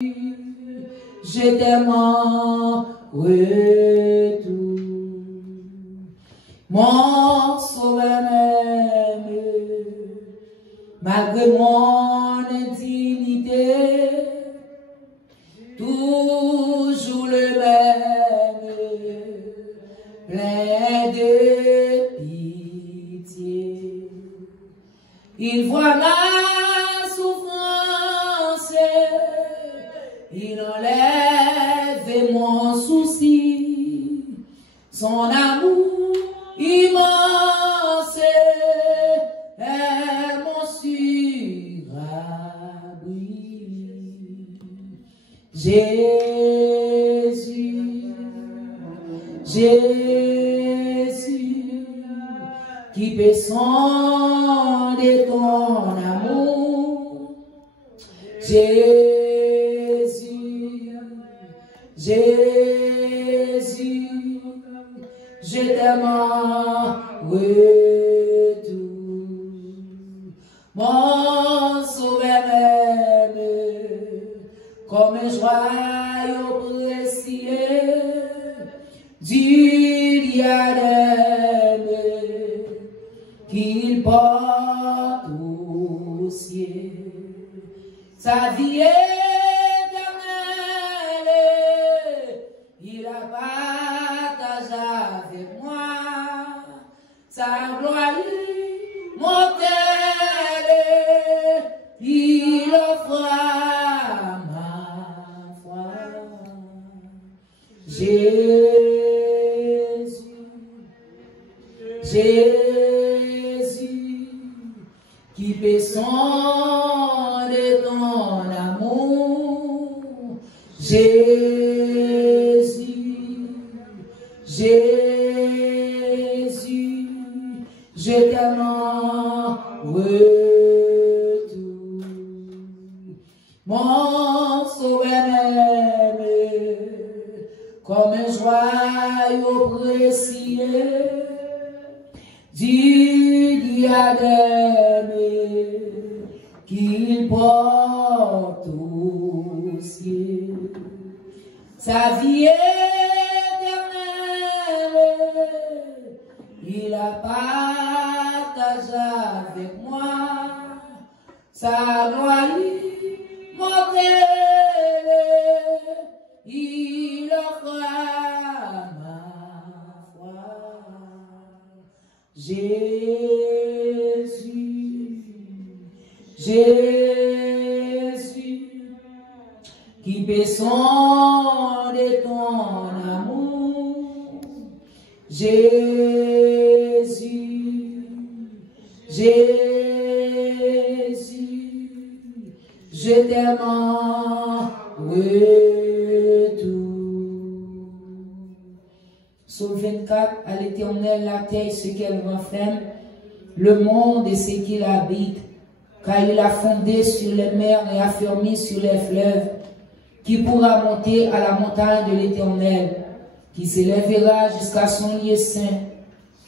je t'aime en retour. Mon sauveur m'aime, malgré mon indignité, toujours le même, plein de pitié. Il voit ma souffrance, il enlève mon souci, son amour immense est mon surabri. Jésus, Jésus, qui peut sonder ton amour. Jésus, Jésus, je t'aime en retour. Mon sauveur m'aime, comme un joyau précieux du diadème qu'il porte au ciel. Sa vie éternelle, il a partagé avec moi. Sa gloire mortelle, il offre à ma foi. Jésus, Jésus, qui peut sonder ton amour. Jésus, Jésus, je t'aime en retour. Mon sauveur m'aime, comme un joyau précieux du diadème qu'il porte au ciel. Sa vie éternelle, il a partagé avec moi. Sa gloire mortelle, il offre à ma foi. Jésus, Jésus, qui peut sonder ton amour. Jésus, Jésus, je t'aime en retour. Psaume 24, à l'Éternel la terre et ce qu'elle renferme, le monde et ce qu'il habite, car il a fondé sur les mers et affermi sur les fleuves. Qui pourra monter à la montagne de l'Éternel, qui s'élèvera jusqu'à son lieu saint?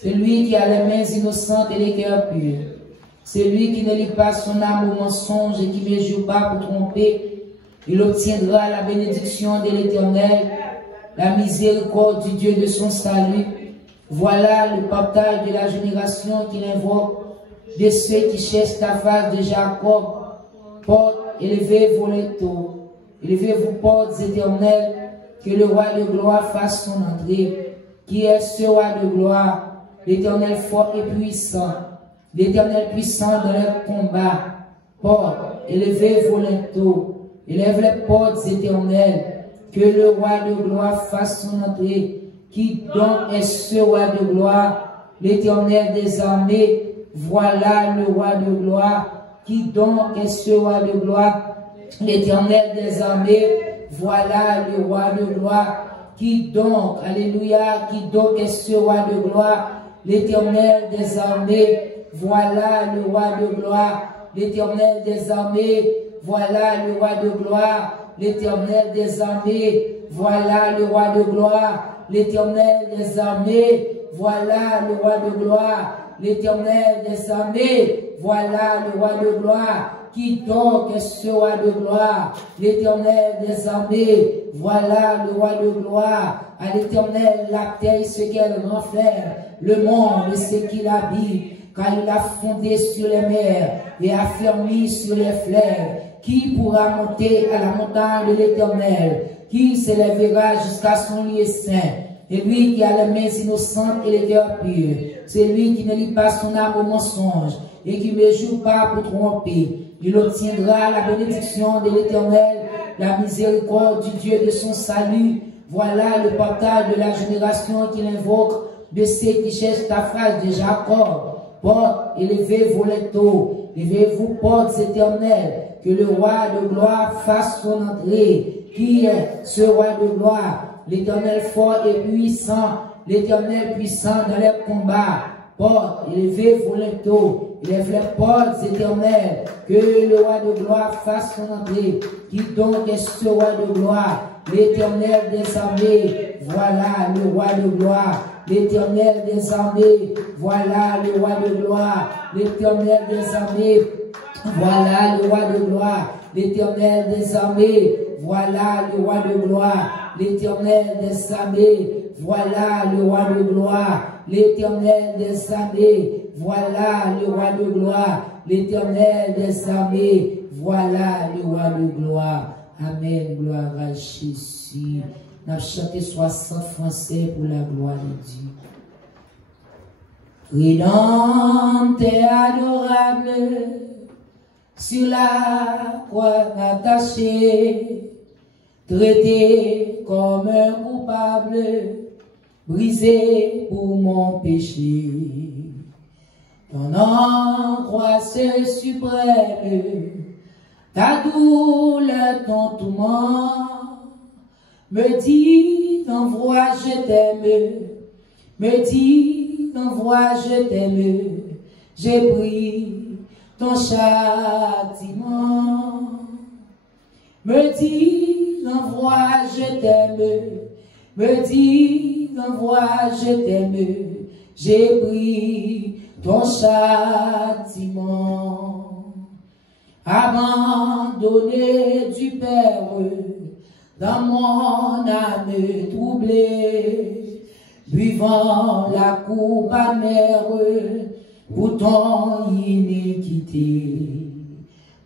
Celui qui a les mains innocentes et les cœurs purs, celui qui ne lie pas son âme au mensonge et qui ne joue pas pour tromper, il obtiendra la bénédiction de l'Éternel, la miséricorde du Dieu de son salut. Voilà le partage de la génération qu'il invoque, de ceux qui cherchent la face de Jacob. Portes, élevez vos linteaux, élevez-vous portes éternelles, que le roi de gloire fasse son entrée. Qui est ce roi de gloire? L'Éternel fort et puissant, l'Éternel puissant dans les combats. Portes, élevez vos linteaux, élève les portes éternelles, que le roi de gloire fasse son entrée. Qui donc est ce roi de gloire? L'Éternel des armées, voilà le roi de gloire. Qui donc est ce roi de gloire? L'Éternel des armées, voilà le roi de gloire. Qui donc, alléluia, qui donc est ce roi de gloire? L'Éternel des armées, voilà le roi de gloire. L'Éternel des armées, voilà le roi de gloire. L'Éternel des armées, voilà le roi de gloire. L'Éternel des armées, voilà le roi de gloire. L'Éternel des armées, voilà le roi de gloire. Qui donc est ce roi de gloire? L'Éternel des armées, voilà le roi de gloire. À l'Éternel la terre et ce qu'elle renferme, le monde et ce qu'il habite, car il a fondé sur les mers et affermi sur les fleuves. Qui pourra monter à la montagne de l'Éternel? Qui s'élèvera jusqu'à son lieu saint? Et lui qui a les mains innocentes et les cœurs purs, c'est lui qui ne lie pas son âme au mensonge et qui ne joue pas pour tromper. Il obtiendra la bénédiction de l'Éternel, la miséricorde du Dieu de son salut. Voilà le portail de la génération qu'il invoque, de ceux qui cherchent ta face de Jacob. Portes, élevez vos linteaux, levez-vous portes éternelles, que le roi de gloire fasse son entrée. Qui est ce roi de gloire? L'Éternel fort et puissant, l'Éternel puissant dans les combats. Portes, élevez vos linteaux, élève les portes éternelles, que le roi de gloire fasse son entrée. Qui donc est ce roi de gloire? L'Éternel des armées, voilà le roi de gloire. L'Éternel des armées, voilà le roi de gloire. L'Éternel des armées, voilà le roi de gloire. L'Éternel des armées, voilà le roi de gloire. L'Éternel des armées, voilà le roi de gloire. L'Éternel des armées, voilà le roi de gloire. L'Éternel des armées, voilà le roi de gloire. Amen, gloire à Jésus. On a chanté 60 français pour la gloire de Dieu. Rédempteur adorable, sur la croix attachée, traité comme un coupable, brisé pour mon péché. Ton angoisse suprême, ta douleur, ton tourment, me dit d'envoi je t'aime, me dit d'envoi je t'aime, j'ai pris ton châtiment. Me dit d'envoi je t'aime, me dit d'envoi je t'aime, j'ai pris ton châtiment. Abandonné du Père, dans mon âme troublée, buvant la coupe amère pour ton iniquité.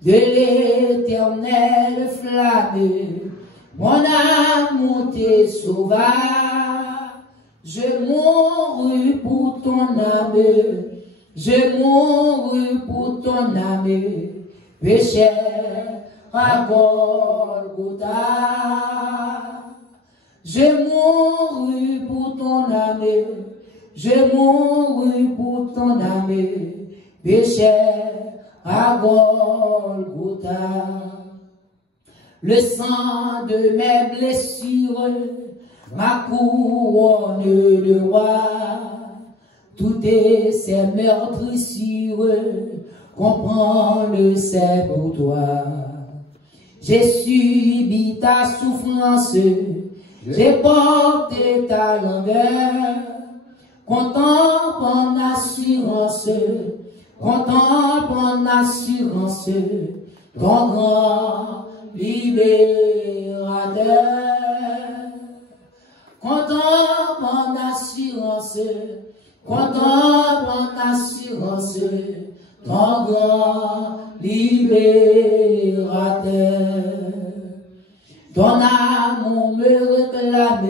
De l'éternelle flamme, mon amour te sauva, je mourus pour ton âme, je mourus pour ton âme, péché à Golgotha. Je mourus pour ton âme, je mourus pour ton âme, péché à Golgotha. Le sang de mes blessures, ma couronne de roi, toutes ces meurtrissures, comprends le c'est pour toi. J'ai subi ta souffrance, j'ai porté ta longueur, contemple en assurance, contemple en assurance, ton grand libérateur. Contemple en assurance, contemple en assurance, ton grand libérateur. Ton amour me réclame,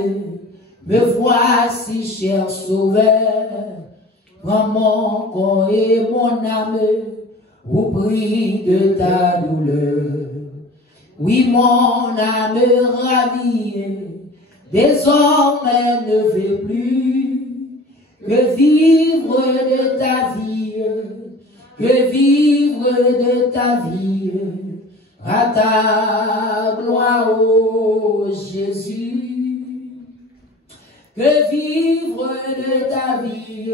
me voici cher sauveur. Prends mon corps et mon âme au prix de ta douleur. Oui, mon âme ravie, désormais ne veut plus que vivre de ta vie, que vivre de ta vie, à ta gloire, ô Jésus. Que vivre de ta vie,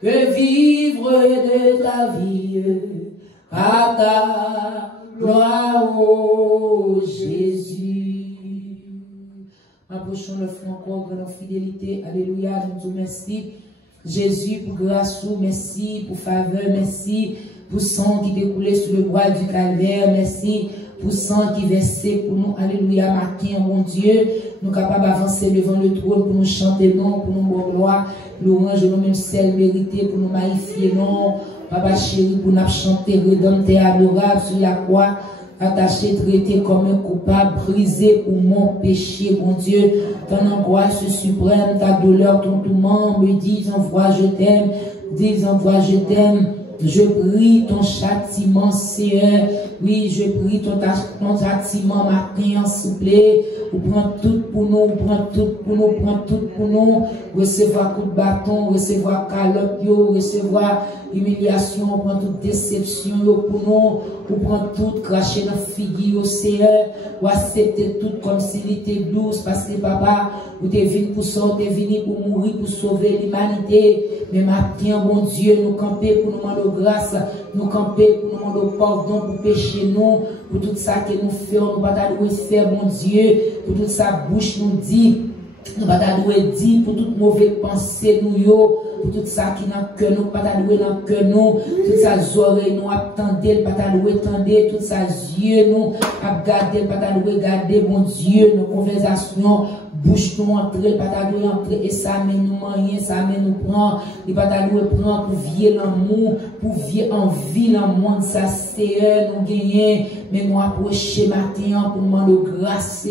que vivre de ta vie, à ta gloire, ô Jésus. Approchons le front encore, grande fidélité. Alléluia, nous te remercions. Jésus, pour grâce, merci pour faveur, merci pour sang qui découlait sur le bois du calvaire. Merci pour sang qui versait pour nous. Alléluia, matin, mon Dieu. Nous sommes capables d'avancer devant le trône pour nous chanter non, pour nous bon gloire. Louange, nous même celle méritée pour nous magnifier non. Papa chéri, pour nous chanter, rédempteur adorable sur la croix. Attaché, traité comme un coupable, brisé pour mon péché, mon Dieu. Ton angoisse suprême, ta douleur, ton tourment, me dis, envoie, je t'aime. Dis, envoie, je t'aime. Je prie ton châtiment, Seigneur. Oui, je prie ton châtiment matin, s'il vous plaît. Vous prenez tout pour nous, prends tout pour nous, prends tout pour nous. Recevoir coup de bâton, recevoir calotte, recevoir humiliation, prendre toute déception pour nous. Vous prenez tout, cracher dans figure au Seigneur. Vous accepter tout comme s'il était douce, parce que papa, vous êtes venu pour ça, vous êtes venu pour mourir, pour sauver l'humanité. Mais maintenant, bon Dieu, nous camper pour nous demander grâce, nous camper pour nous demander pardon, pour pécher nous, pour tout ça que nous faisons, nous pas faire, bon Dieu, pour toute sa bouche nous dit. Nous pas dire pour toute mauvaise pensée nous yo, pour tout ça qui n'a que nous, pas doué dans que nous, tout ça oreilles nous attendez, pas doué tendez, tout ça yeux nous garder, pas doué garder, bon Dieu, nos conversations, bouche nous entrer, pas doué entrer, et ça mais nous rien, ça mais nous prend, et pas doué prend pour vivre l'amour, pour vivre en vie dans le monde, ça c'est nous gagner, mais nous approcher matin pour demander grâce,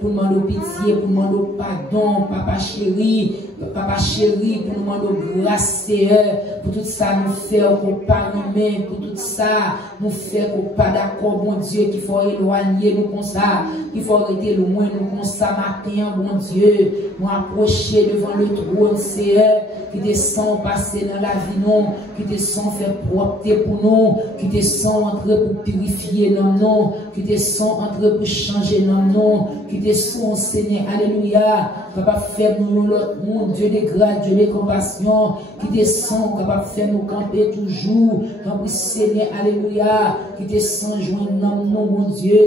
pour demander pitié, pour demander pardon, papa chéri, pour nous demander grâce, pour tout ça nous faire qu'on pas nous-mêmes, pour tout ça nous faire qu'on pas d'accord, bon Dieu, qu'il faut éloigner nous comme ça, qu'il faut arrêter loin nous comme ça matin, bon Dieu, nous approcher devant le trône, Seigneur, qui descend passer dans la vie non, qui descend faire propreté pour nous, qui descend entrer pour purifier nos noms, qui descend entrer pour changer nos noms, qui descend Seigneur, alléluia, capable de faire nous l'autre monde, Dieu de grâce, Dieu de compassion, qui descend, capable de faire nous camper toujours, donc Seigneur, alléluia, qui descend joindre nous, mon Dieu,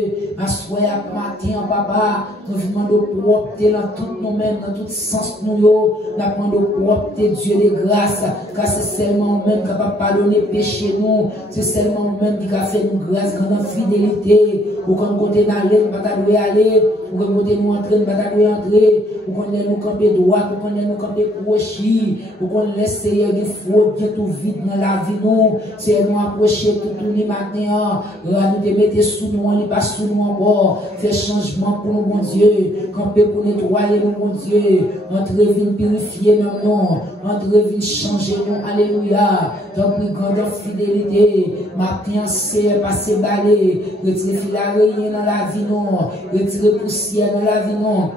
assoyez à matin, papa, nous demandons propreté dans tout nous-mêmes, dans tout sens nous, nous demandons propreté, Dieu de grâce, car c'est seulement nous-mêmes capable de pardonner péché nous, c'est seulement nous-mêmes qui a fait nous grâce, grande fidélité, ou quand côté d'aller, pas d'aller aller, ou quand côté nous entrer, pas d'aller entrer, ou quand nous camper droit, ou quand nous camper prochi, ou quand laisse Seigneur des faux, bien tout vide dans la vie nous, c'est nous approcher tout les matins, nous te mettre sous nous, on n'est pas sous nous encore, faire changement pour nous, mon Dieu, camper pour nettoyer nous, mon Dieu, entrer, venir purifier nos noms, entrer, venir changer nous, alléluia, dans plus grande fidélité, matin, c'est passer balai, retirer filarien dans la vie non, retirer poussière dans la vie non.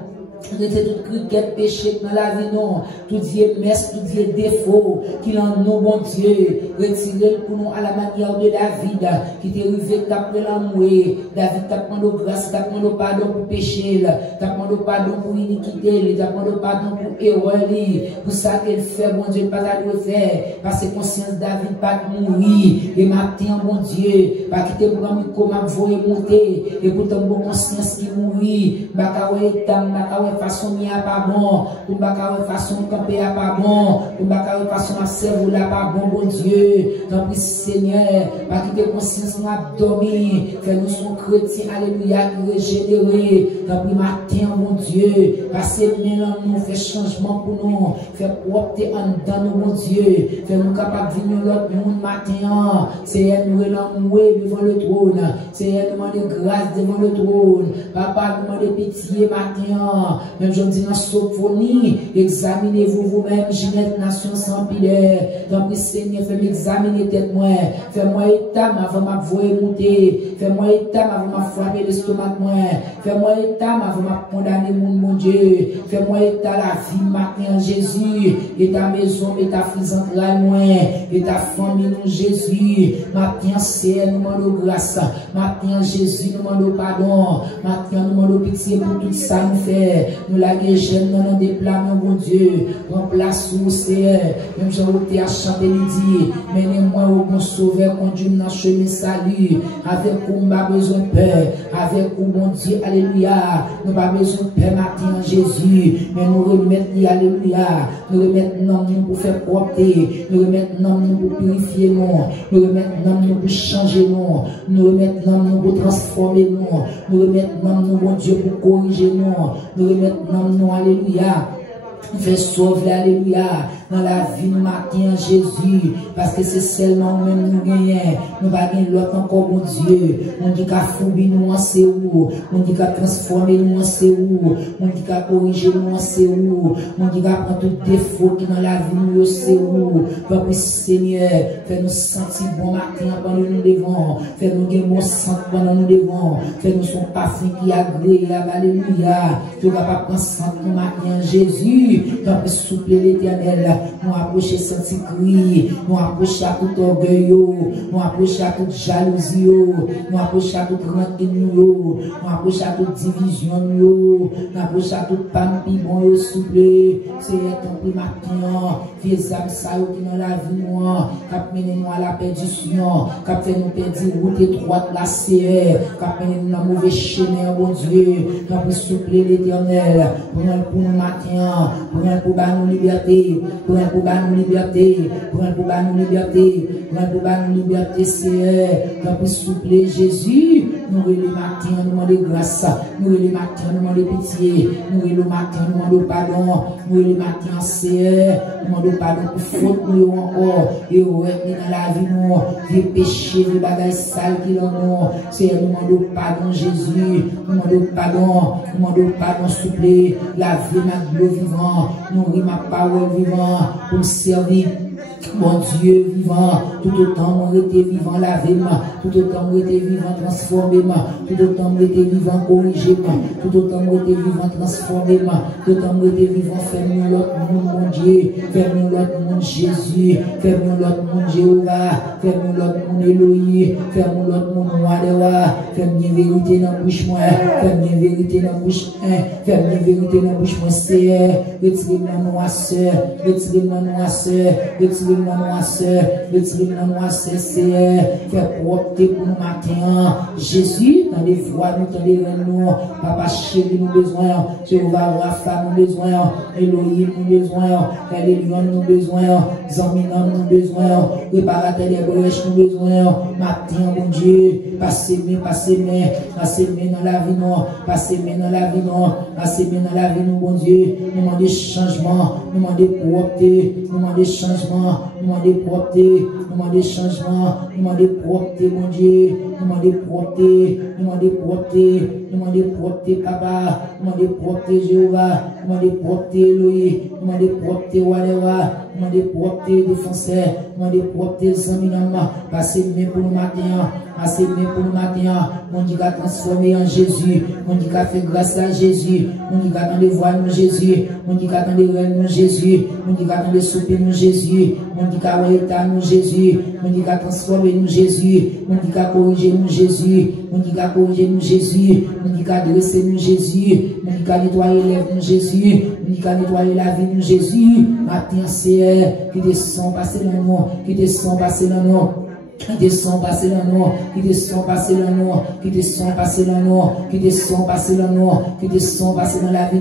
Retirer toute criquette péché dans la vie non, tout vieux messe, tout vieux défaut, qu'il en nous, bon Dieu, retirer pour nous à la manière de David, qui était arrivé d'après l'amour, David t'a demandé grâce, t'a demandé pardon pour péché, t'a demandé pardon pour iniquité, t'a demandé pardon pour erreur, pour ça qu'elle fait, bon Dieu, pas à le faire, parce que conscience David pas mourir, et matin, bon Dieu, pas quitter pour un micro, m'a voyer monter, et pour ton bon conscience qui mourit, bakawe tam, bakawe façon mia pas bon, pour bakawe façon camper pas bon, pour bakawe façon à cerveau là pas bon, bon Dieu, donc Seigneur, pas quitter conscience nous a dormi, que nous sommes chrétiens, alléluia, régénérés, donc matin, mon Dieu, passer maintenant nous, faire changement pour nous, faire propreté en dedans nous, mon Dieu, faire nous capables de venir l'autre monde matin, c'est nous l'amour devant le trône, c'est nous demander grâce devant le trône, papa nous demander pitié matin, même je dis dans Sophonie, examinez-vous vous-même, Ginette, nation sans pilaire, donc Seigneur, fais-moi examiner tête moi, fais-moi état avant ma voix monter, fais-moi état avant ma frapper l'estomac moi, fais-moi état avant ma condamner mon Dieu, fais-moi état la vie matin Jésus, et ta maison, et ta fille centrale moi, et ta famille non Jésus, matin c'est nous demandons grâce, matin Jésus nous demandons pardon, matin nous demandons pitié pour tout ça nous fait, nous la jeune dans nos déplacements, mon Dieu, remplace nous, Seigneur, même j'en ai à chanter midi, menez-moi au bon sauveur, conduis-moi dans le chemin salut, avec où on a besoin de peur, avec où, mon Dieu, alléluia, nous pas besoin de peur matin en Jésus, mais nous remettons, alléluia, nous remettons nous pour faire propter, nous remettons nous pour purifier nous remettons nous pour changer nous remettons nous pour transformer nous remettons nous, mon Dieu, pour corriger nous remettons nous, alléluia. Fais sauver, alléluia, dans la vie matin, Jésus, parce que c'est seulement même nous gagnons, nous va gagner l'autre encore, mon Dieu, on dit qu'à fouiller nous en c'est où, on dit qu'à transformer nous en c'est où, on dit qu'à corriger nous en c'est où, on dit qu'à prendre tout défaut qui dans la vie nous c'est où, Papa Seigneur, fais-nous sentir bon matin pendant nous devons, fais-nous gagner bon sang pendant nous devons, fais-nous son parfum qui agréable, alléluia, tu vas pas prendre sang pour matin, Jésus. Nous souffler l'Éternel, nous approcher sans cri, nous approcher à tout orgueil, nous approcher à toute jalousie, nous approcher à toute rancune, nous approcher à toute division, nous approcher à toute panne, bon, souffler, c'est ton prix matin, vieux âmes ça qui dans la vie, qui mené nous à la perdition, qui fait nous perdre route étroite, la CR, qui mené nous dans mauvais chemin, bon Dieu, nous souffler l'Éternel, pour nous matin. Pour nous liberté, pour nous liberté, pour nous liberté, pour nous liberté, Seigneur, qu'on puisse souffler Jésus, nous les matins, nous demandons grâce, nous les matins, nous demandons pitié, nous les matins, nous demandons pardon, nous les matins, Seigneur, nous demandons pardon pour faute, nous encore, et ouais, dans la vie, nous, des péchés, des bagages sales qui en nous, Seigneur, nous demandons pardon, Jésus, nous demandons pardon, souffler, la vie, ma gloire vivante. Nourris ma parole vivant pour me servir. Mon Dieu vivant, tout autant moi été vivant, lavez-moi, tout autant moi été vivant, transformez-moi, tout autant moi été vivant, corrigez-moi, tout autant moi été vivant, transformez-moi, tout autant moi été vivant, fais-nous l'autre monde, mon Dieu, fais-nous l'autre monde, Jésus, fais-nous l'autre monde, Jéhovah, fais-nous l'autre monde, Elohim, fais-nous l'autre monde, Wadewa, fais-moi vérité dans la bouche, moi, fais-moi vérité dans la bouche, fais-moi vérité dans la bouche, moi, Seigneur, retirez-moi noisseur, retirez-moi noisseur, retirez-moi noisseur, retirez-moi noisseur, Seigneur, fais propre pour nous matin, Jésus, dans les voies, nous, dans les reins, nous, Papa chéri, nous besoin, Jéhovah, Rapha, nous besoin, Elohim, nous besoin, Elion, nous besoin, Zamina, nous besoin, préparateur des brèches, nous besoin, matin, bon Dieu, passez-moi dans la vie, non, passez-moi dans la vie, non, passez-moi dans la vie, non, bon Dieu, nous demandons changement, nous demandons propreté, nous demandons changement, nous demandons propreté, nous demandons changement, nous demandons propreté, mon Dieu, nous demandons propreté, nous demandons propreté, nous demandons propreté, Papa, nous demandons propreté, Jéhovah, nous demandons propreté, Elohim, nous demandons propreté, Wadewa, nous demandons propreté, défenseur, nous demandons propreté, Zaminama, passez-moi pour le matin, passez-moi pour le matin, mon Dieu, qu'a transformé en Jésus, mon Dieu, qu'a fait grâce à Jésus, mon Dieu, qu'a dans les voies, mon Jésus, mon Dieu, qu'a dans les reins, mon Jésus, mon Dieu, qu'a dans les soupers, mon Jésus, mon Dieu, qu'a état, mon Jésus, mon Dieu, qu'a transformé, mon Jésus, mon Dieu, qu'a corrigé, mon Jésus, mon Dieu, qu'a corrigé, mon Jésus, mon Dieu, qu'a dressé, mon Jésus, mon Dieu, qu'a nettoyé les lèvres, mon Jésus, mon Dieu, qu'a nettoyé la vie, mon Jésus, matin, c'est qui descend, passer dans nous, qui descend, passer dans nous. Qui descend passer dans nous, qui descend passer dans nous, qui descend passer dans nous, qui descend passer dans nous, qui descend passer dans la vie,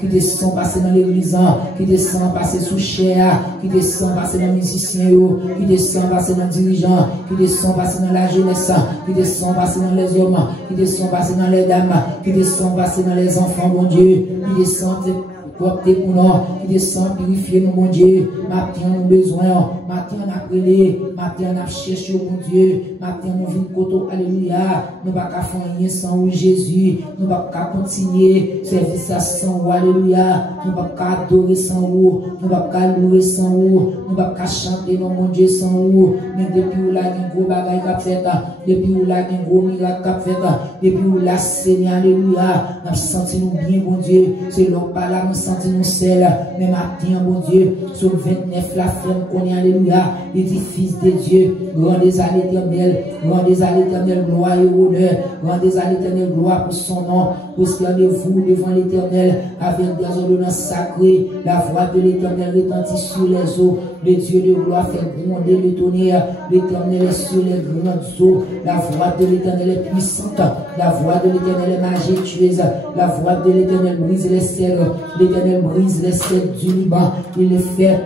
qui descend passer dans l'église, qui descend passer sous chair, qui descend passer dans les musiciens, qui descend passer dans les dirigeants, qui descend passer dans la jeunesse, qui descend passer dans les hommes, qui descend passer dans les dames, qui descend passer dans les enfants, bon Dieu, qui descend propre pour nous, qui descend purifier nous, mon Dieu. Matin, nous besoin, matin, on a prié, matin, on a cherché, mon Dieu. Matin, nous vivons koto, alléluia. Nous ne pouvons pas faire rien sans vous, Jésus. Nous ne pouvons pas continuer service sans vous, alléluia. Nous ne pouvons pas adorer sans vous. Nous ne pouvons pas louer sans vous. Nous ne pouvons pas chanter, mon Dieu, sans vous. Mais depuis où là, il y a un gros bagage qu'a fait, depuis où là, il y a un gros miracle qu'a fait, depuis où là, Seigneur, alléluia. Nous avons senti nous bien, mon Dieu. C'est l'homme par là, nous sentir nous seuls, mais matin, bon Dieu, sur le 29, la femme qu'on est, alléluia, il dit fils de Dieu, rendez à l'éternel, rendez à l'éternel gloire et honneur, rendez à l'éternel gloire pour son nom, prosternez-vous devant l'éternel, avec des ordonnances sacrées, la voix de l'éternel retentit sur les eaux, le Dieu de gloire fait gronder le tonnerre, l'éternel est sur les grandes eaux, la voix de l'éternel est puissante, la voix de l'éternel est majestueuse, la voix de l'éternel brise les cèdres, l'éternel brise les cèdres du Liban, il les fait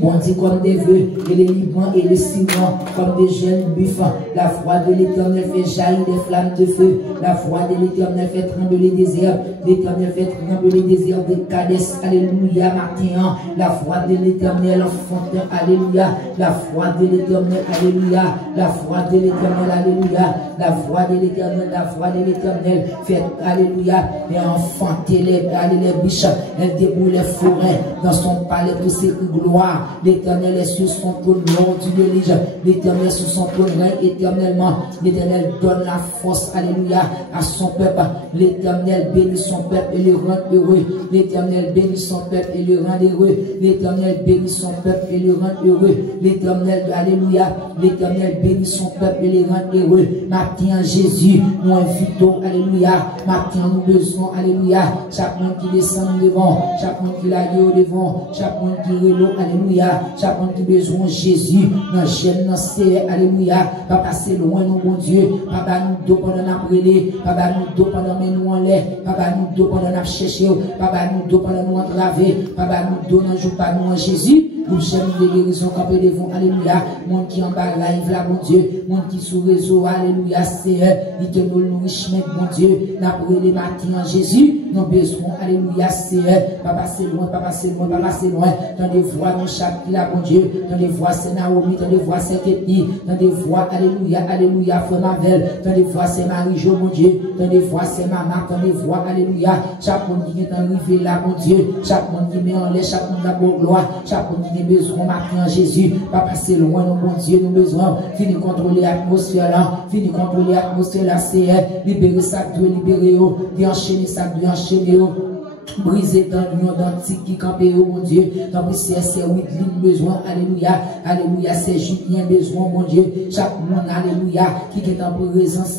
bondir comme des vœux, et les Libans et les ciments comme des jeunes buffles. La voix de l'éternel fait jaillir des flammes de feu, la voix de l'éternel fait trembler les déserts, l'éternel fait trembler les déserts de Cadès, alléluia, matin, la voix de l'éternel enfantin, alléluia, la voix de l'éternel, alléluia, la voix de l'éternel, alléluia, la voix de l'éternel, la voix de l'éternel fait, alléluia, et enfanter les biches, elle déboule les forêts dans son palais de ses gloires. L'éternel est sur son trône, nom du l'élige. L'éternel est sur son trône, règne éternellement. L'éternel donne la force, alléluia, à son peuple. L'éternel bénit son peuple et le rend heureux. L'éternel bénit son peuple et le rend heureux. L'éternel bénit son peuple et le rend heureux. L'éternel, alléluia, l'éternel bénit son peuple et le rend heureux. Matin, Jésus, nous invitons, alléluia. Matin, nous besoin, alléluia. Chaque monde qui descend devant, chaque monde qui l'a devant, chaque monde qui reloue, alléluia. Chaque monde qui besoin Jésus, dans jeune, dans c'est, alléluia. Pas passer loin, nous, bon Dieu. Papa, nous deux pendant la brûler. Papa, nous deux pendant nous en l'air. Papa, nous deux pendant la chercher. Papa, nous deux pendant nous entraver. Papa, nous deux dans jour pas nous en Jésus. Pour chaîne de guérison, campé devant, alléluia. Monde qui en bas live là, bon Dieu. Monde qui sous réseau, alléluia. C'est, il te nous nourrissement, bon Dieu. N'a brûlé matin en Jésus. Nous besoin, alléluia. C'est, papa, c'est loin, papa, c'est loin, papa, c'est loin. Dans des voix, dans chaque qui là, bon Dieu. Dans des voix, c'est Naomi, dans des voix, c'est Ketni. Dans des voix, alléluia, alléluia, Frère Mavel. Dans des voix, c'est Marie-Jo, mon Dieu. Dans des voix, c'est Maman. Dans des voix, alléluia. Chaque monde qui est arrivé là, mon Dieu. Chaque monde qui met en l'air, chaque monde d'abord gloire. Chaque monde qui a besoin maintenant, Jésus. Pas passer loin, non, bon Dieu, nous besoin. Fini contrôler l'atmosphère là. Fini contrôler l'atmosphère là, c'est libérer ça, libérer, déenchaîner ça, déenchaîner. Briser dans l'union d'antique qui campait, oh mon Dieu. Dans le c'est 8 lignes besoin, alléluia, alléluia, c'est Julien besoin, mon Dieu. Chaque monde, alléluia, qui est en présence,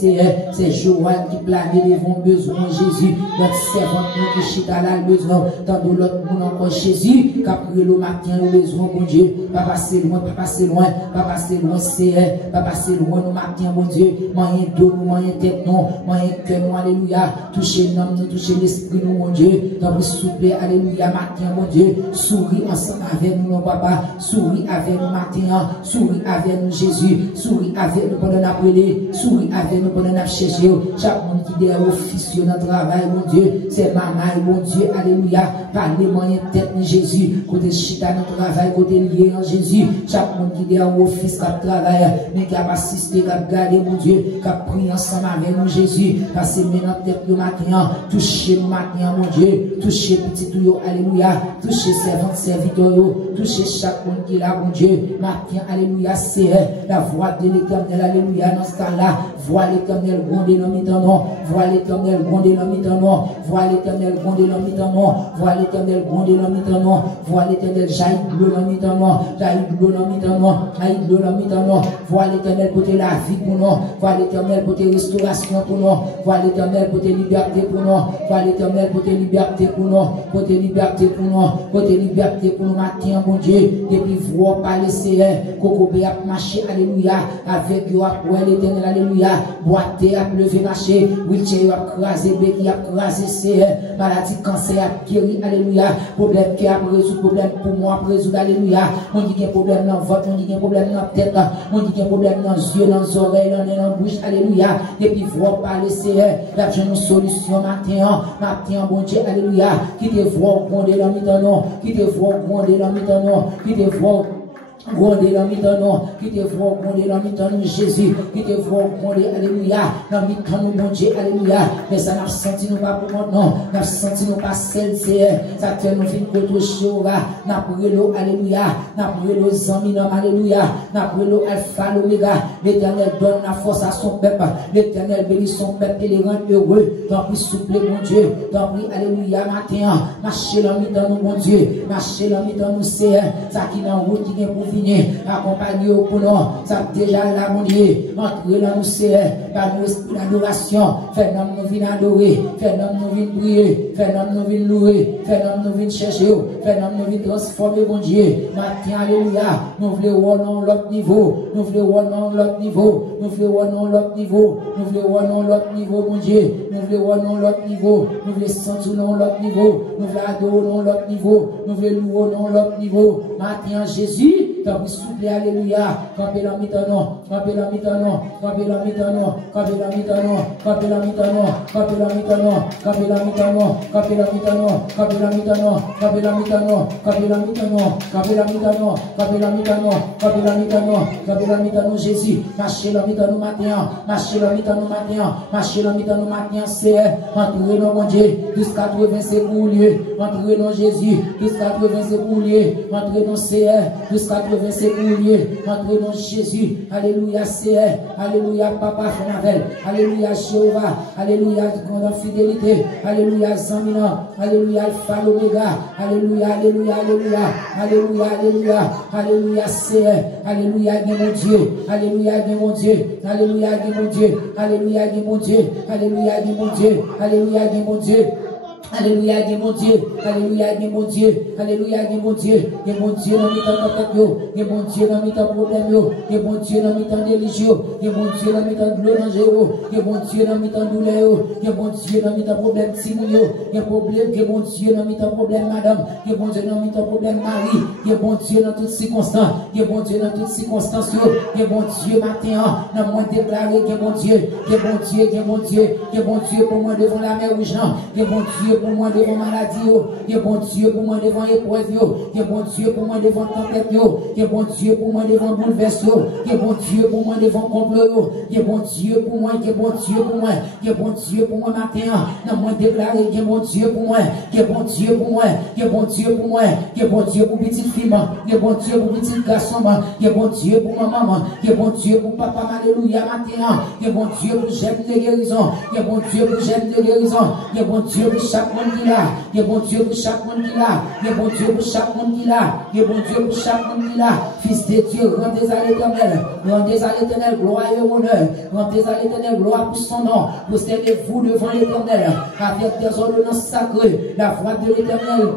c'est Joanne qui plane devant besoin, Jésus. Notre servante, qui chita là, besoin. Dans l'autre monde encore, Jésus, qui a pris le matin, le besoin, mon Dieu. Pas passer loin, pas passer loin, pas passer loin, c'est, pas passer loin, le matin, mon Dieu. Moyen dos, moyen tête, non, moyen cœur, alléluia. Toucher l'homme, toucher l'esprit, mon Dieu. Dans le souper, alléluia, matin, mon Dieu, souris ensemble avec nous, mon papa, souris avec nous, matin, souris avec nous, Jésus, souris avec nous pendant l'appeler, souris avec nous pendant la chercher, chaque monde qui est officieux dans le travail, mon Dieu, c'est maman, mon Dieu, alléluia, par les moyens de tête, Jésus, côté chita dans le travail, côté lié en Jésus, chaque monde qui est en office, qui travaille, mais qui a assisté, qui a gardé, mon Dieu, qui a pris ensemble avec nous, Jésus, passer maintenant tête le matin, toucher le matin, mon Dieu, toucher petit tout, alléluia, toucher servante, serviteur, toucher chaque monde qui est là, mon Dieu, matin, alléluia, c'est la voix de l'éternel, alléluia, dans ce cas-là, voix l'éternel, gronder l'homme éternel, voix l'éternel, gronder l'homme éternel, voix l'éternel, gronder l'homme éternel, voix l'éternel, gronder l'homme éternel, voix l'éternel, jaillit de l'homme éternel, jaillit de l'homme éternel, jaillit de l'homme éternel, voix l'éternel, côté la vie pour nous, voix l'éternel, côté restauration pour nous, voix l'éternel, côté liberté pour nous, voix l'éternel, côté liberté pour nous, côté liberté pour nous, côté liberté pour nous, matin, mon Dieu, depuis vous parler, c'est Coco B a marché, alléluia, avec vous, l'éternel, alléluia, boité a levé, marché, wheelchair a crasé, béquille a crasé, c'est maladie, cancer a guéri, alléluia, problème qui a résolu, problème pour moi, résoudre, alléluia, on dit qu'il y a un problème dans votre, on dit qu'il y a un problème dans la tête, on dit qu'il y a un problème dans les yeux, dans les oreilles, dans la bouche, alléluia, depuis vous parler, c'est la une solution, matin, bon Dieu, alléluia, qui te voit gronder l'homme éternel, qui te voit gronder l'homme éternel, qui te voit Grondez dans mi-temps, qui te voit gronder dans mi-temps, Jésus, qui te voit gronder, alléluia, dans mi-temps, mon Dieu, alléluia. Mais ça n'a senti nous pas pour maintenant, n'a senti nous pas celle, ça fait nous vite pour Jéhovah, n'a pris l'eau, alléluia, n'a pris l'eau, Zaminam, alléluia, n'a pris l'eau, Alpha, l'Oméga, l'éternel donne la force à son peuple, l'éternel bénit son peuple et les rend heureux, t'en prie, souple, mon Dieu, t'en prie, alléluia, matin, marchez dans mi-temps, mon Dieu, marchez dans mi-temps, nous, c'est ça qui n'a route qui vient pour venir, accompagner au pour nous, ça déjà là, mon Dieu, entrer dans nous, c'est par nous, l'adoration, fait nous venir adorer, fait nous venir prier, fait nous venir louer, fait nous venir chercher, fait nous venir transformer, mon Dieu, matin, alléluia, nous voulons dans l'autre niveau, nous voulons dans l'autre niveau, nous voulons dans l'autre niveau, nous voulons dans l'autre niveau, mon Dieu, nous voulons dans l'autre niveau, nous voulons sentir dans l'autre niveau, nous voulons adorer dans l'autre niveau, nous voulons louer dans l'autre niveau, matin, Jésus, t'as pu souffler, alléluia, campez la mi-temps, campez la mi-temps, campez la mi-temps, campez la mi-temps, campez la mi-temps, campez la mi-temps, campez la mi-temps, campez la mi-temps, campez la mi-temps, campez la mi-temps, campez la mi-temps, campez la mi-temps, campez la mi-temps, campez la mi-temps, campez la mi-temps, Jésus, marchez la mi-temps matin, marchez la mi-temps matin, marchez la mi-temps matin, c'est entrez dans mon Dieu, jusqu'à trouver ses bouliers, entrez dans Jésus, jusqu'à trouver ses bouliers, entrez dans CR, jusqu'à trouver ses bouliers, entrez dans Jésus, alléluia CR, alléluia Papa Fenavel, alléluia Jéhovah, alléluia grande fidélité, alléluia Zamina, alléluia Alpha l'Oméga, alléluia, alléluia, alléluia, alléluia, alléluia, alléluia CR, alléluia mon Dieu, alléluia mon Dieu, alléluia mon Dieu, alléluia mon Dieu, alléluia mon Dieu, alléluia mon Dieu. Alléluia, mon Dieu, alléluia, mon Dieu, alléluia, mon Dieu, mon Dieu dans mes temps de mon Dieu dans mes temps problème, mon Dieu dans mes temps religieux, mon Dieu dans mes temps de danger, mon Dieu dans mes temps douleur, mon Dieu dans mes temps problème simulé, mon Dieu dans mes temps problème madame, mon Dieu dans mes temps problème mari, mon Dieu dans toutes circonstances, mon Dieu dans toutes circonstances, mon Dieu matin, dans moi déclaré que mon Dieu, mon Dieu pour moi devant la mer rouge, mon Dieu pour moi devant maladie, bon Dieu pour moi devant épreuve, bon Dieu pour moi devant tempête, bon Dieu pour moi devant bouleverse, bon Dieu pour moi devant complot, bon Dieu pour moi, bon Dieu pour moi, bon Dieu pour moi matin, dans moi déclaré, bon Dieu pour moi, bon Dieu pour moi, bon Dieu pour moi, bon Dieu pour petite fille, bon Dieu pour petit garçon, bon Dieu pour ma maman, bon Dieu pour papa, alléluia matin, bon Dieu pour j'aime de guérison, bon Dieu pour j'aime de guérison, bon Dieu pour chaque monde qui l'a, il bon Dieu pour chaque monde qui l'a, il bon Dieu pour chaque monde qui l'a, il bon Dieu pour chaque monde qui l'a, fils de Dieu, rendez à l'éternel, rendez à l'éternel, gloire et honneur, rendez à l'éternel, gloire pour son nom, postez-vous devant l'éternel, avec des ordonnances sacrées, la voix de l'éternel.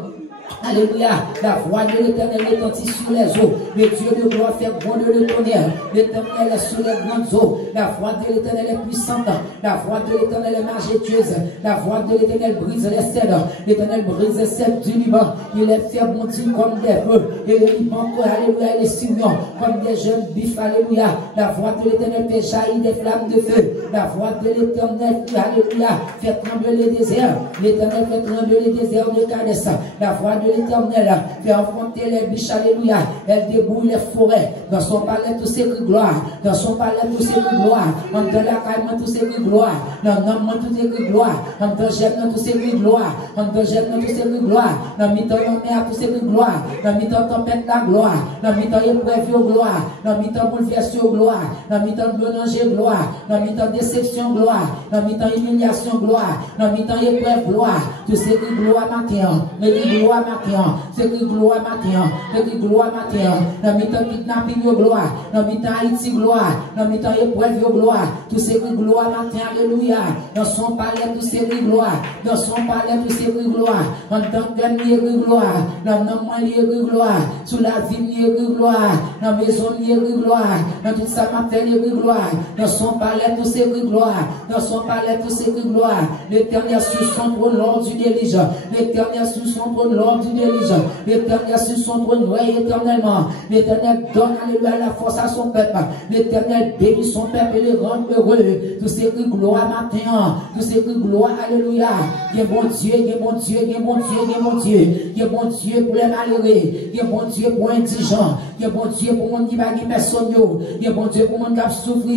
Alléluia, la voix de l'éternel retentit sur les eaux, le Dieu de gloire fait gronder le tonnerre, l'éternel est sur les grandes eaux, la voix de l'éternel est puissante, la voix de l'éternel est majestueuse, la voix de l'éternel brise les cèdres, l'éternel brise les cèdres du Liban, il les fait bondir comme des feux, et le Liban, alléluia, et les Syriens, comme des jeunes bifs, alléluia, la voix de l'éternel fait jaillir des flammes de feu, la voix de l'éternel, alléluia, fait trembler les déserts, l'éternel fait trembler les déserts de Cadès, la voix de l'éternel fait affronter les biches, alléluia, elle débouille les forêts, dans son palais tous ses cris gloire, dans son palais tous ses cris gloire, dans la caille tous ses cris gloire, dans l'homme tous ses cris gloire, dans le gène tous ses cris gloire, dans le gène tous ses cris gloire, dans le mi-temps mer tous ses cris gloire, dans le mi-temps tempête la gloire, dans le mi-temps épreuve gloire, dans le mi-temps bouleversation gloire, dans le mi-temps danger gloire, dans le mi-temps déception gloire, dans le mi-temps humiliation gloire, dans le mi-temps épreuve gloire, tous ces cris gloire matin, mais gloire matin, c'est que gloire matin, c'est que gloire matin, dans mi-temps kidnapping gloire, dans mi-temps Haïti gloire, dans mi-temps épreuve gloire, tout c'est que gloire matin, alléluia, dans son palais tout c'est que gloire, dans son palais tout c'est que gloire, en tant que dernier gloire, dans le moyen gloire, sous la vie gloire, dans la maison gloire, dans tout ça m'appelle gloire, dans son palais tout c'est que gloire, dans son palais tout c'est que gloire, l'éternel sur son trône l'ordre du dirigeant, l'éternel sur son trône l'ordre du dirige. L'Éternel sur son trône règne éternellement. L'Éternel donne, alléluia, la force à son peuple. L'Éternel bénit son peuple et le rend heureux. Tout ce qui gloire matin, tout ce qui gloire, alléluia. Il est bon Dieu, il est bon Dieu, il est bon Dieu, il est bon Dieu. Il est bon Dieu pour les malheureux. Il est bon Dieu pour les indigents. Il est bon Dieu pour les gens qui ne sont pas personne. Il est bon Dieu pour les gens qui souffrent.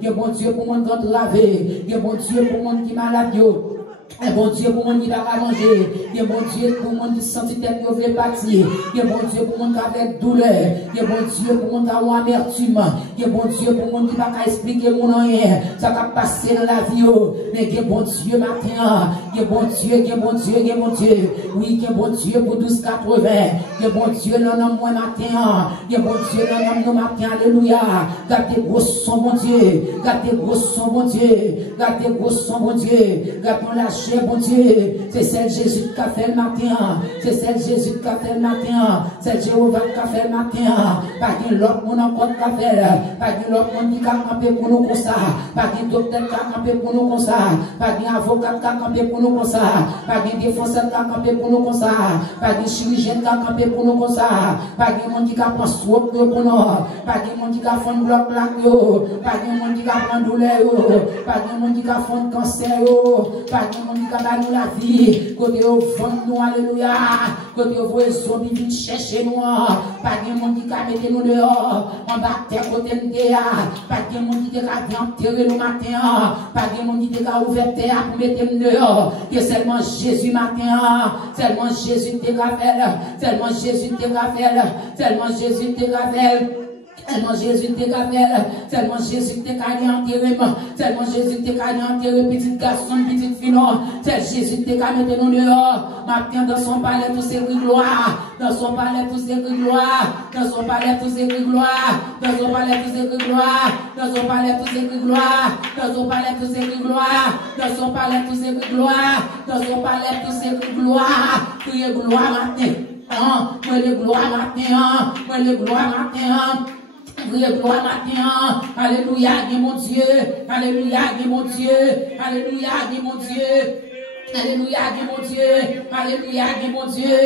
Il est bon Dieu pour les gens qui sont gravés. Il est bon Dieu pour les gens qui sont malades. Et bon Dieu pour mon qui va pas manger. Il est bon Dieu pour mon qui sent tête qui veut partir. Il est bon Dieu pour mon qui avec douleur. Il est bon Dieu pour mon qui a amertume. Il est bon Dieu pour mon qui va pas expliquer mon rien. Ça va passer dans la vie. Mais il est bon Dieu matin. Il est bon Dieu, il est bon Dieu, il est bon Dieu. Oui, il est bon Dieu pour 1280. Il est bon Dieu dans le mois matin. Il est bon Dieu dans le matin. Alléluia. Gardez gros son bon Dieu. Gardez gros son bon Dieu. Gardez gros son bon Dieu. Gardons la bon Dieu, c'est celle Jésus qui a fait le matin, c'est celle Jésus qui a fait le matin, c'est Jéhovah qui a fait le matin, pas qu'il l'autre monde encore qui a fait, pas qu'il l'autre monde qui a campé pour nous comme ça, pas qu'il docteur qui a campé pour nous comme ça, pas qu'il avocat qui a campé pour nous comme ça, pas qu'il défenseur qui a campé pour nous comme ça, pas qu'il chirurgien qui a campé pour nous comme ça, pas qu'il monde qui a pensé pour nous, pas qu'il monde qui a fait un bloc là, pas qu'il monde qui a fait douleur, pas qu'il monde qui a fait cancer, pas qu'il monde qui a nous la vie, côté au fond nous, alléluia, côté au voie zombie vite chercher nous, pas qu'il monde qui a mis nous dehors, on va terre côté de terre, pas qu'il monde qui a bien enterré le matin, pas qu'il monde qui a ouvert terre pour mettre nous dehors, que seulement Jésus matin, seulement Jésus te rappelle, seulement Jésus te rappelle, seulement Jésus te rappelle. Tellement Jésus te rappelle, tellement Jésus te calé enterrement, tellement Jésus te calé enterré petit garçon, petite fille, tel Jésus te calé mettre nous dehors, matin dans son palais tous ses gloires, dans son palais tous ses gloires, dans son palais tous ses gloires, dans son palais tous ses gloires, dans son palais tous ses gloires, dans son palais tous ses gloires, dans son palais tous ses gloires, dans son palais tous ses gloires, criez gloire matin, moi le gloire matin, moi le gloire matin. Gloire matin, alléluia, mon Dieu, alléluia, mon Dieu, alléluia, mon Dieu. Alléluia, mon Dieu, alléluia, mon Dieu,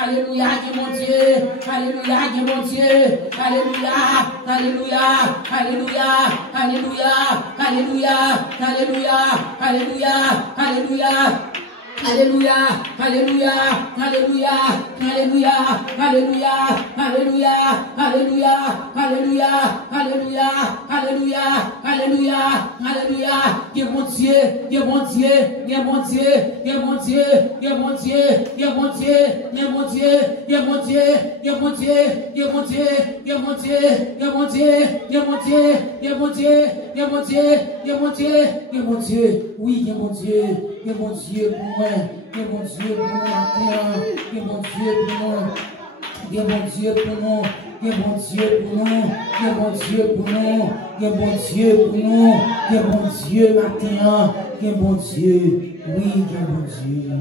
alléluia, mon Dieu, alléluia, mon Dieu, alléluia, alléluia, alléluia, alléluia, alléluia, alléluia, alléluia, alléluia. Alléluia, alléluia, alléluia, alléluia, alléluia, alléluia, alléluia, alléluia, alléluia, alléluia, alléluia, alléluia. Que mon Dieu, que mon Dieu, que mon Dieu, que mon Dieu, que mon Dieu, que mon Dieu, que mon Dieu, que mon Dieu, que mon Dieu, que mon Dieu, que mon Dieu, que mon Dieu, que mon Dieu, que mon Dieu, que mon Dieu, que mon Dieu, que mon Dieu, oui, que mon Dieu, que mon Dieu pour moi. Que mon Dieu pour nous matin, que mon Dieu pour nous, que mon Dieu pour nous, que mon Dieu pour nous, que mon Dieu pour nous, que mon Dieu pour nous, que mon Dieu matin, que mon Dieu, oui, que mon Dieu.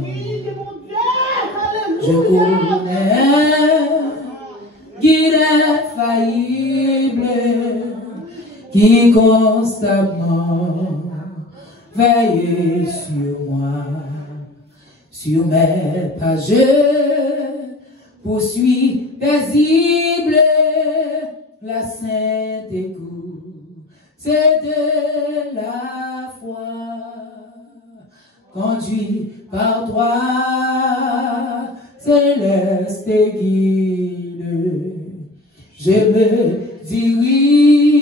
Je connais qu'il est faillible, qui constamment veille sur moi. Sur mes pas, je poursuis paisible la sainte écoute, c'est de la foi, conduit par toi, céleste guide. Je me dirige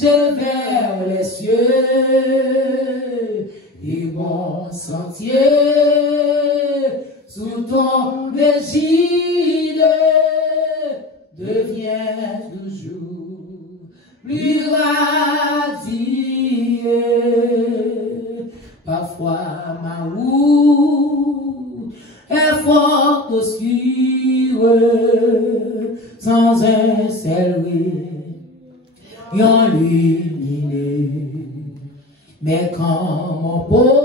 vers les cieux, et mon sentier sous ton égide devient toujours plus radieux. Parfois ma route est fort obscure, sans un seul rayon lumineux. Mais quand mon pauvre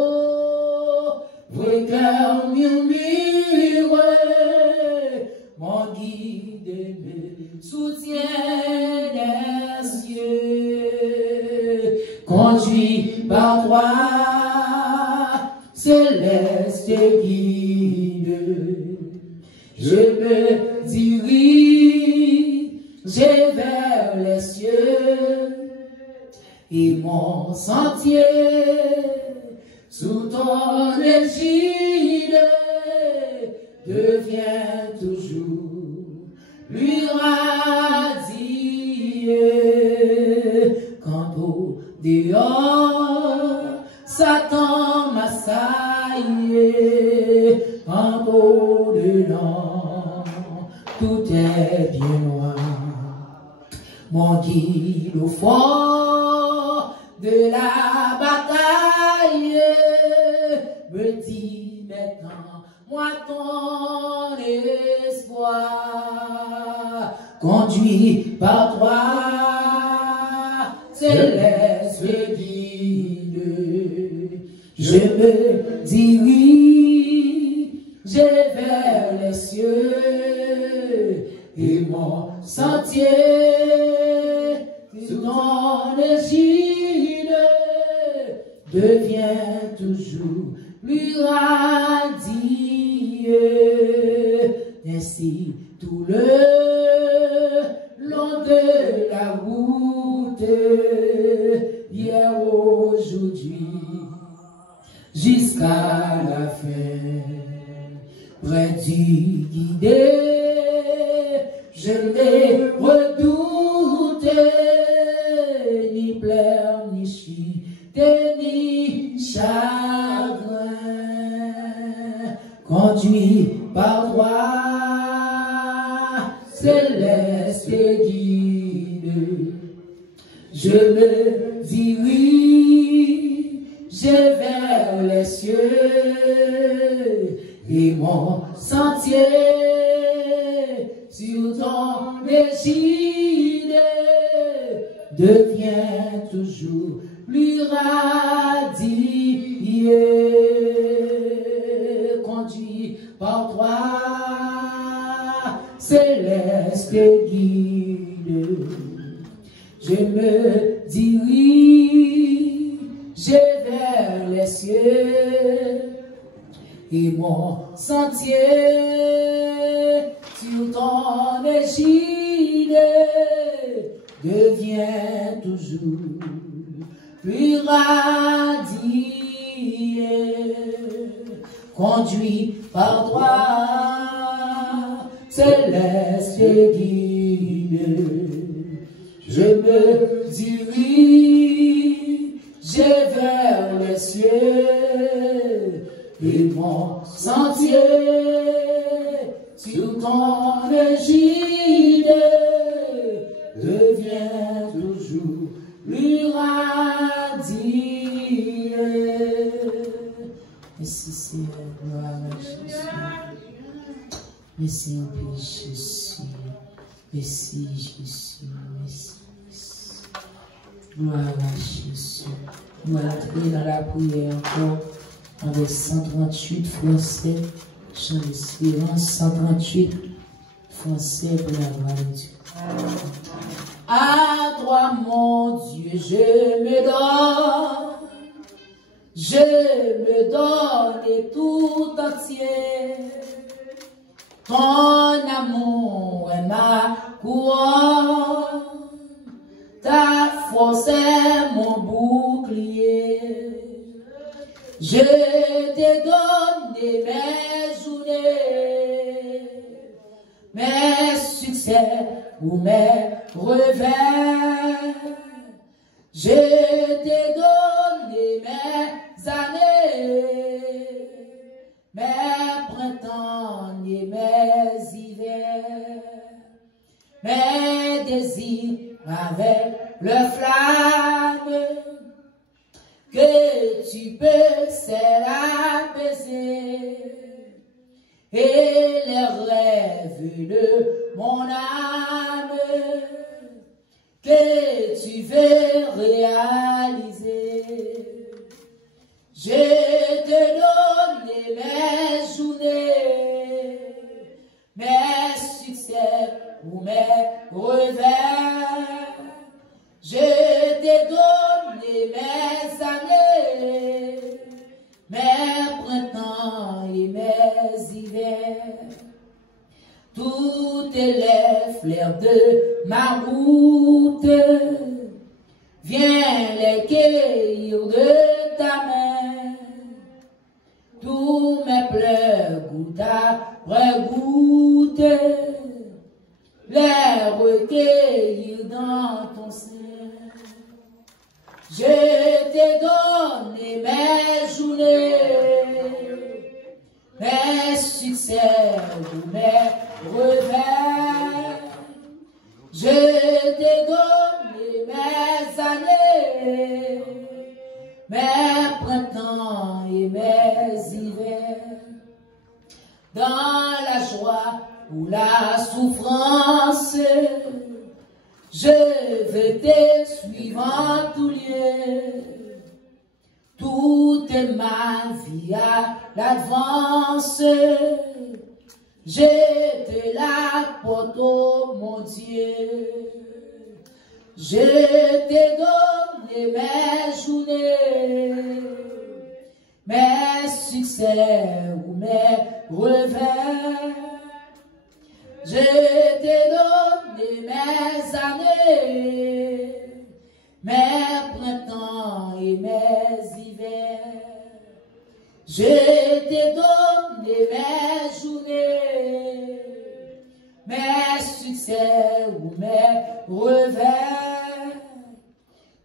cœur murmure, mon guide me soutient des cieux. Conduit par toi, céleste guide, je me dirige vers les cieux et mon sentier sous ton égide devient toujours plus radieux. Quand au dehors Satan m'assaille, quand au dedans tout est bien loin, mon guide au fort de la bataille me dit maintenant, moi ton espoir, conduit par toi, céleste guide, je me dirige vers les cieux et mon sentier sous ton égide devient toujours plus radieux. Ainsi tout le long de la route, hier, aujourd'hui, jusqu'à la fin, près du guidé, je ne redoute ni pleurs, ni chute, ni chagrin. Conduit par toi, céleste guide, je me dirige vers les cieux et mon sentier sur ton égide devient toujours plus radieux. Conduit par toi, céleste guide, je me dirige vers les cieux et mon sentier sur ton égide devient toujours plus radieux. Conduit par toi, céleste guide, je me dirige vers les cieux et mon sentier sur ton égide devient toujours plus radieux. Merci Seigneur, gloire à Jésus. Merci Jésus. Merci Jésus. Merci. Gloire à Jésus. Nous allons entrer dans la prière encore avec 138 français. Chant d'espérance, 138 français pour la gloire de Dieu. À toi, mon Dieu, je me donne et tout entier. Ton amour est ma couronne, ta force est mon bouclier. Je t'ai donné mes journées, mes succès ou mes revers. Je t'ai donné mes années, mes printemps et mes hivers, mes désirs avec le flamme que tu peux seul apaiser, et les rêves de mon âme que tu veux réaliser. Je te donne mes journées, mes succès ou mes revers. Je te donne mes années, mes printemps et mes hivers, toutes les fleurs de ma route. Viens les cueillir de ta main. Tous mes pleurs goutte après goutte, les recueillir dans ton sein. Je t'ai donné mes journées, mes succès ou mes revers. Je t'ai donné mes années, mes printemps et mes hivers. Dans la joie ou la souffrance, je veux te suivre en tout lieu. Toute ma vie à l'avance, je te la porte, oh mon Dieu. Je t'ai donné mes journées, mes succès ou mes revers. Je t'ai donné mes années, mes printemps et mes hivers. Je t'ai donné mes journées, mes succès ou mes revers.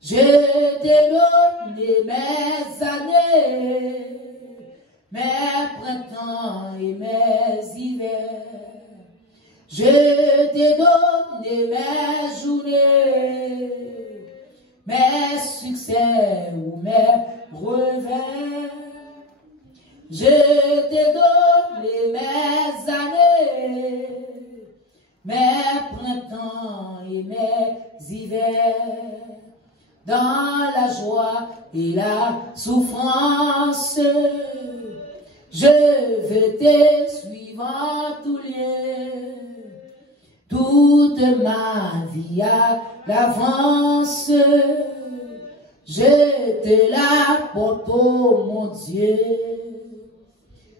Je t'ai donné mes années, mes printemps et mes hivers. Je t'ai donné mes journées, mes succès ou mes revers. Je t'ai donné mes années, mes printemps et mes hivers. Dans la joie et la souffrance, je veux te suivre en tout lieu. Toute ma vie à l'avance, je te la porte, oh mon Dieu.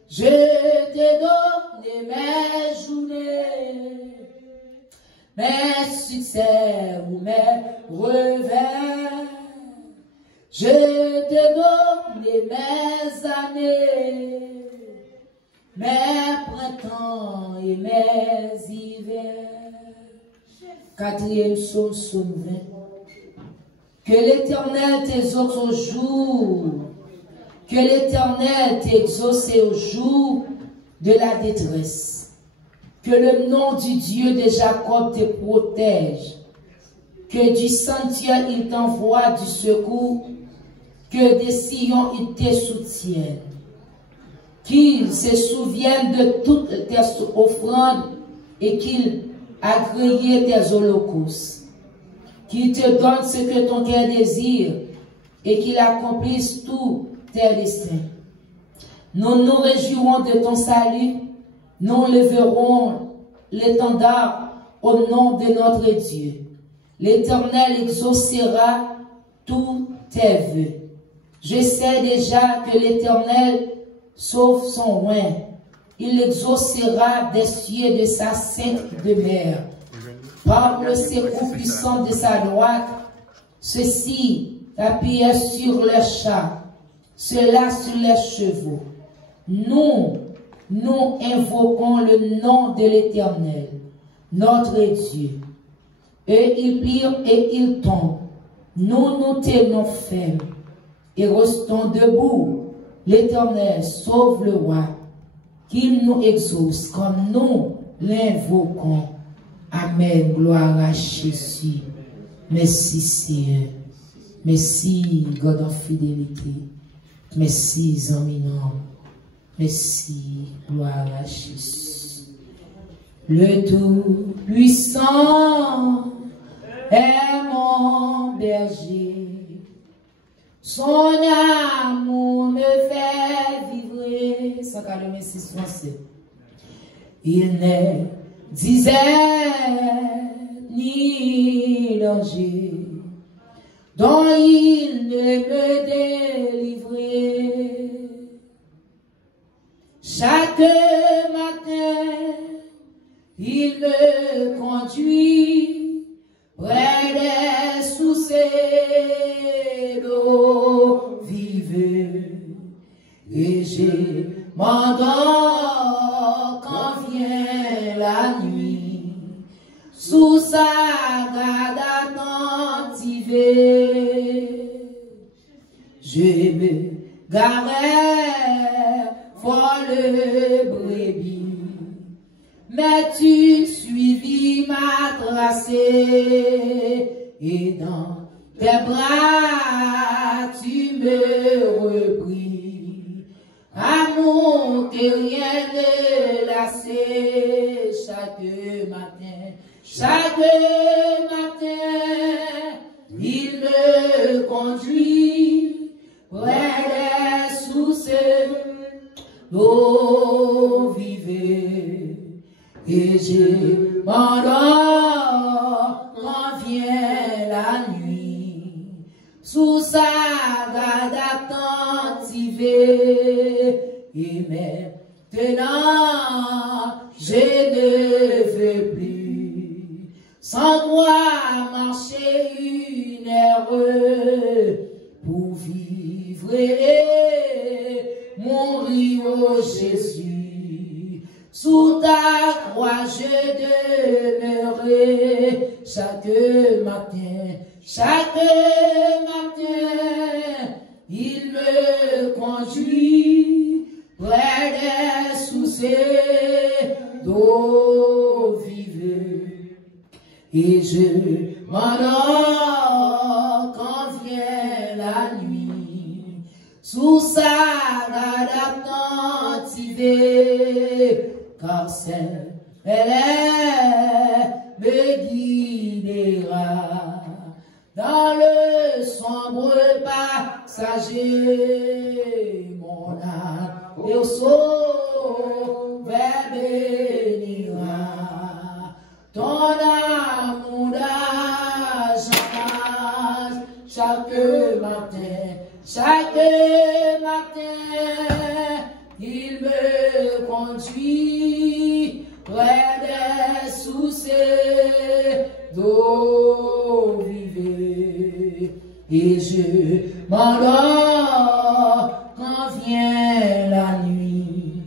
Je t'ai donné mes journées, mes succès ou mes revers. Je t'ai donné mes années, mes printemps et mes hivers. Quatrième psaume, psaume 20. Que l'Éternel t'exauce au jour, que l'Éternel t'exauce au jour de la détresse. Que le nom du Dieu de Jacob te protège, que du sanctuaire il t'envoie du secours, que des sillons il te soutienne. Qu'il se souvienne de toutes tes offrandes et qu'il agrée tes holocaustes. Qu'il te donne ce que ton cœur désire et qu'il accomplisse tous tes desseins. Nous nous réjouirons de ton salut, nous leverons l'étendard au nom de notre Dieu. L'Éternel exaucera tous tes vœux. Je sais déjà que l'Éternel sauve son oint. Il exaucera des cieux de sa sainte demeure. Par le secours puissant de sa droite, ceux-ci appuyèrent sur leurs chars, ceux-là sur leurs chevaux. Nous invoquons le nom de l'Éternel, notre Dieu. Eux, ils plient et ils tombent. Nous tenons ferme et restons debout. L'Éternel sauve le roi, qu'il nous exauce comme nous l'invoquons. Amen. Gloire à Jésus. Merci Seigneur. Merci God en fidélité. Merci Zaminant. Merci. Gloire à Jésus. Le Tout-Puissant est mon berger. Son amour me fait vibrer. 146 français. Il n'est disait ni danger dont il ne me délivrait. Chaque matin Il me conduit près des sources d'eau vive. Et je m'endors quand vient la nuit, sous sa garde attentive. Je me garais folle brebis, mais tu suivis ma tracée, et dans tes bras tu me repris. Amour que rien ne lassait chaque matin, il me conduit près des sources d'eau vive, et je m'endors quand vient la nuit, sous sa garde attentive. Et maintenant, je ne veux plus, sans toi, marcher une heure pour vivre et mourir, oh Jésus. Sous ta croix, je demeurerai chaque matin, il me conduit près des sources d'eau vive, et je m'endors quand vient la nuit, sous sa garde attentive, car celle, elle me guidera dans le sombre passager. Mon âme et au sauveur bénira, ton amour d'âge chaque matin, il me conduit près des sources d'eau vive, et je m'endors quand vient la nuit,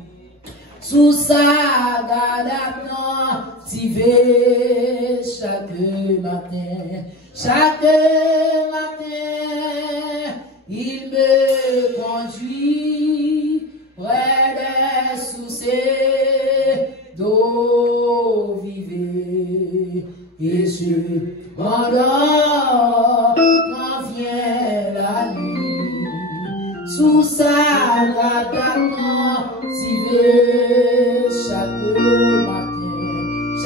sous sa garde attentive. Chaque matin, il me conduit près des sources d'eau vive, et je m'endors quand vient la nuit, sous sa garde attentive.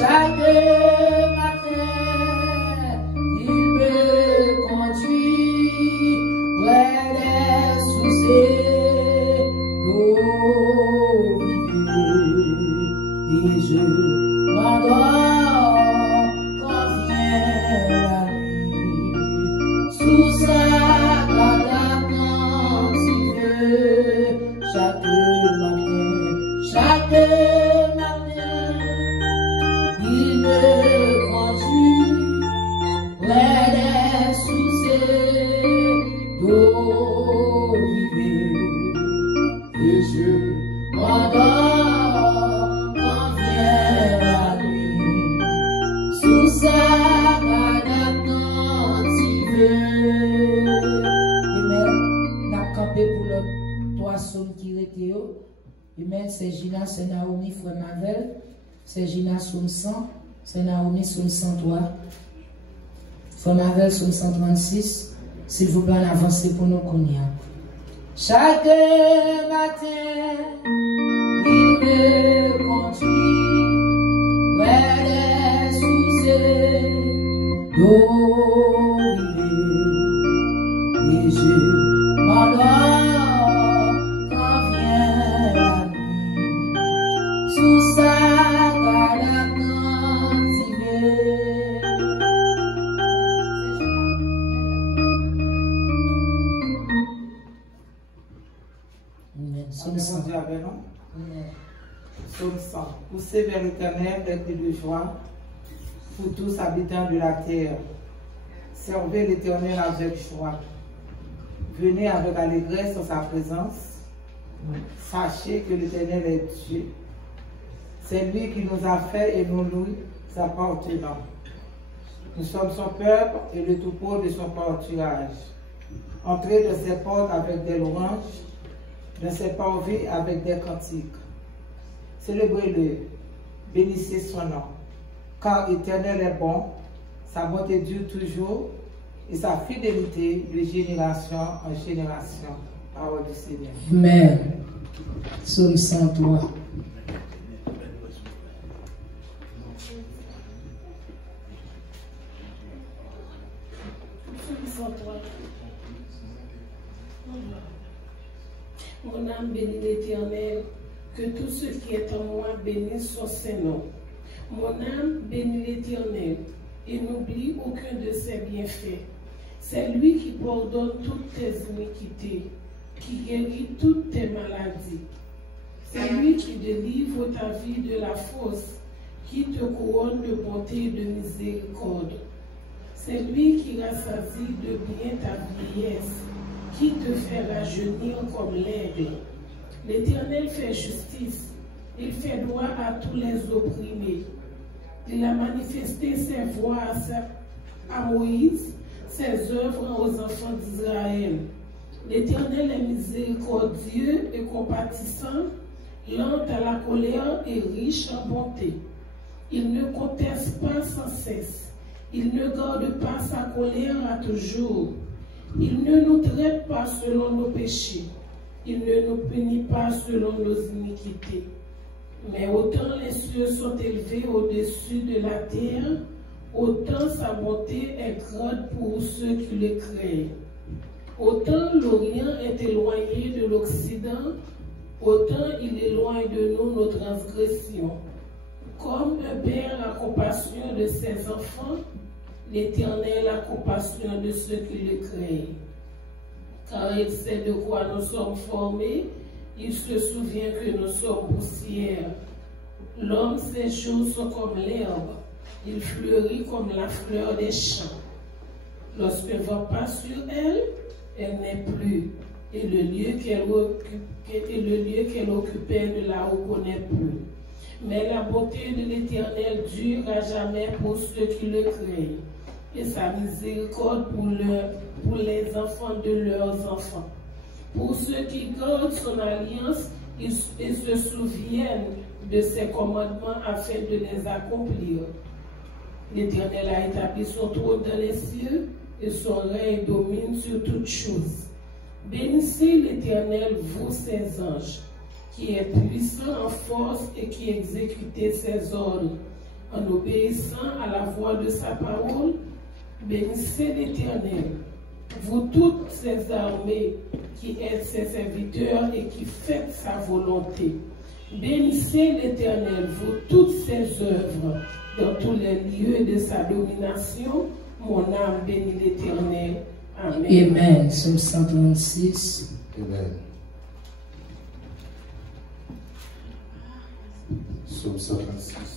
Chaque matin, il me conduit près des sources d'eau vive, et je m'endors quand vient la nuit, sous sa garde attentive. Chaque matin, il me conduit près des sources d'eau vive, et je m'endors quand vient la nuit, sous sa garde attentive. Amen. N'a campé pour l'autre trois sommes qui étaient. Amen. C'est Gina, c'est Naomi, frère Mavel. C'est Gina, somme 100. C'est Naomi, somme 103. Frère Mavel, somme 136. S'il vous plaît, avancez pour nous connaître. Chaque matin, il me conduit vers les sources d'eau vive, et je m'endors quand vient la nuit, sous sa garde attentive. Psaume 100. Poussez vers l'Éternel des cris de joie, vous tous habitants de la terre. Servez l'Éternel avec joie. Venez avec allégresse en sa présence. Sachez que l'Éternel est Dieu. C'est lui qui nous a fait et nous lui appartenons. Nous sommes son peuple et le troupeau de son pâturage. Entrez de ses portes avec des louanges, de ses parvis avec des cantiques. Célébrez-le, bénissez son nom, car l'Éternel est bon, sa bonté dure toujours, et sa fidélité de génération en génération. Parole du Seigneur. Amen. Psaume 103. Mon âme bénit l'Éternel, que tout ce qui est en moi bénisse son Saint-Nom. Mon âme bénit l'Éternel et n'oublie aucun de ses bienfaits. C'est lui qui pardonne toutes tes iniquités, qui guérit toutes tes maladies. C'est lui qui délivre ta vie de la fosse, qui te couronne de bonté et de miséricorde. C'est lui qui rassasie de bien ta vieillesse, qui te fait rajeunir comme l'herbe. L'Éternel fait justice, il fait droit à tous les opprimés. Il a manifesté ses voies à Moïse, ses œuvres aux enfants d'Israël. L'Éternel est miséricordieux et compatissant, lent à la colère et riche en bonté. Il ne conteste pas sans cesse. Il ne garde pas sa colère à toujours. Il ne nous traite pas selon nos péchés. Il ne nous punit pas selon nos iniquités. Mais autant les cieux sont élevés au-dessus de la terre, autant sa bonté est grande pour ceux qui le craignent. Autant l'Orient est éloigné de l'Occident, autant il éloigne de nous nos transgressions. Comme un père a compassion de ses enfants, l'Éternel a compassion de ceux qui le craignent. Car il sait de quoi nous sommes formés, il se souvient que nous sommes poussière. L'homme, ses jours sont comme l'herbe, il fleurit comme la fleur des champs. Lorsque vent passe sur elle, elle n'est plus, et le lieu qu'elle occupait ne la reconnaît plus. Mais la bonté de l'Éternel dure à jamais pour ceux qui le craignent, et sa miséricorde pour les enfants de leurs enfants. Pour ceux qui gardent son alliance et se souviennent de ses commandements afin de les accomplir. L'Éternel a établi son trône dans les cieux et son règne domine sur toutes choses. Bénissez l'Éternel, vous ses anges, qui est puissant en force et qui exécute ses ordres, en obéissant à la voix de sa parole. Bénissez l'Éternel, vous toutes ses armées, qui êtes ses serviteurs et qui faites sa volonté. Bénissez l'Éternel, vous toutes ses œuvres, dans tous les lieux de sa domination. Mon âme bénit l'Éternel. Amen. Amen. Psaume 136. Amen. Psaume 136.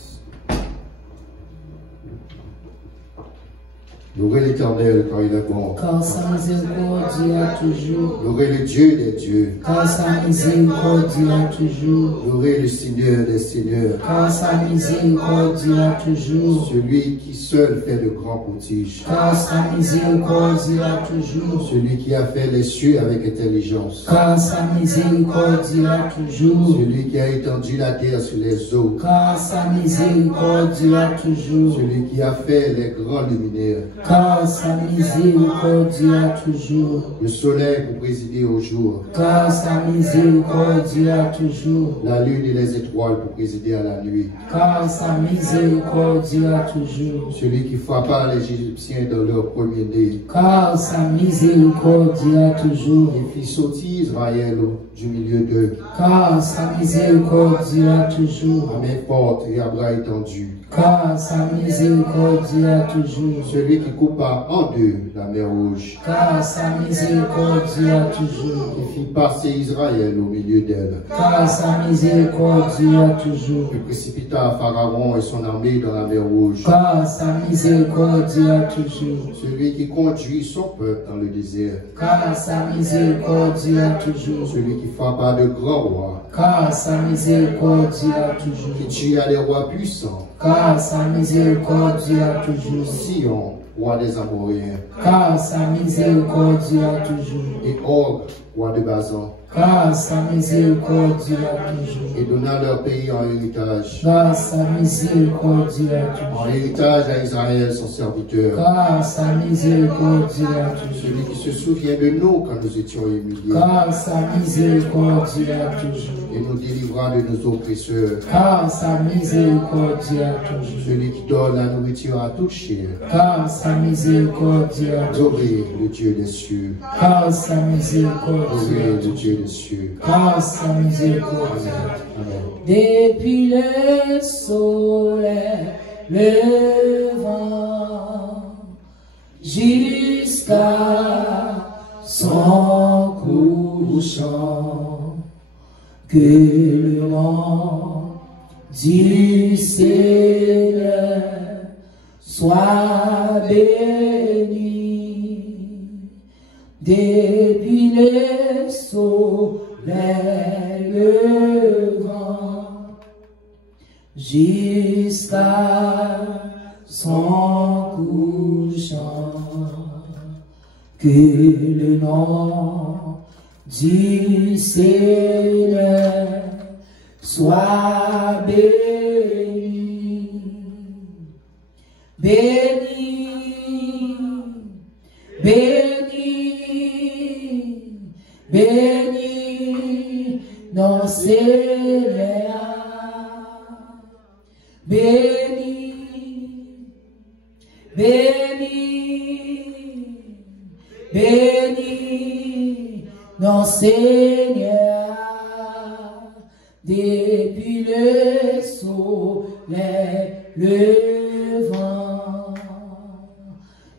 Louez l'Éternel car il est bon. Car sa miséricorde dure toujours. Louez le Dieu des dieux. Car sa miséricorde dure toujours. Louez le Seigneur des seigneurs. Car sa miséricorde dure toujours. Celui qui seul fait de grands prodiges. Car sa miséricorde dure toujours. Celui qui a fait les cieux avec intelligence. Car sa miséricorde dure toujours. Celui qui a étendu la terre sur les eaux. Car sa miséricorde dure toujours. Celui qui a fait les grands luminaires. Car sa miséricorde dure toujours. Le soleil pour présider au jour. Car sa miséricorde dure toujours. La lune et les étoiles pour présider à la nuit. Car sa miséricorde dure toujours. Celui qui frappa les Égyptiens dans leur premier-né. Car sa miséricorde dure toujours. Et fit sortir Israël du milieu d'eux. Car sa miséricorde dura toujours. À main forte et à bras étendus. Car sa miséricorde dura toujours. Celui qui coupa en deux la mer Rouge. Car sa miséricorde dura toujours. Qui fit passer Israël au milieu d'elle. Car sa miséricorde dura toujours. Qui précipita Pharaon et son armée dans la mer Rouge. Car sa miséricorde dura toujours. Celui qui conduit son peuple dans le désert. Car sa miséricorde dura toujours. Celui qui frappa de grands rois. Car sa miséricorde dura toujours. Qui tua les rois puissants. Car sa miséricorde dura toujours. Sion, roi des Amoréens. Car sa miséricorde dura toujours. Et Og, roi de Bazan. Car sa miséricorde dura toujours. Et donna leur pays en héritage. Car sa miséricorde dura toujours. En héritage à Israël, son serviteur. Car sa miséricorde dura toujours. Celui qui se souvient de nous quand nous étions humiliés. Car sa miséricorde dura toujours. Et nous délivra de nos oppresseurs. Car sa miséricorde dura toujours. Celui qui donne la nourriture à toute chair. Car sa miséricorde dura toujours. Louez le Dieu des cieux. Car sa miséricorde Louez dura le toujours. Dieu des cieux. Car sa miséricorde dura toujours. Amen. Depuis le soleil levant jusqu'à son couchant, que le nom du Seigneur soit béni. Depuis le soleil levant jusqu'à son couchant, que le nom du Seigneur soit béni. Béni, béni, béni, non Seigneur. Béni, béni, béni, non Seigneur, depuis le soleil levant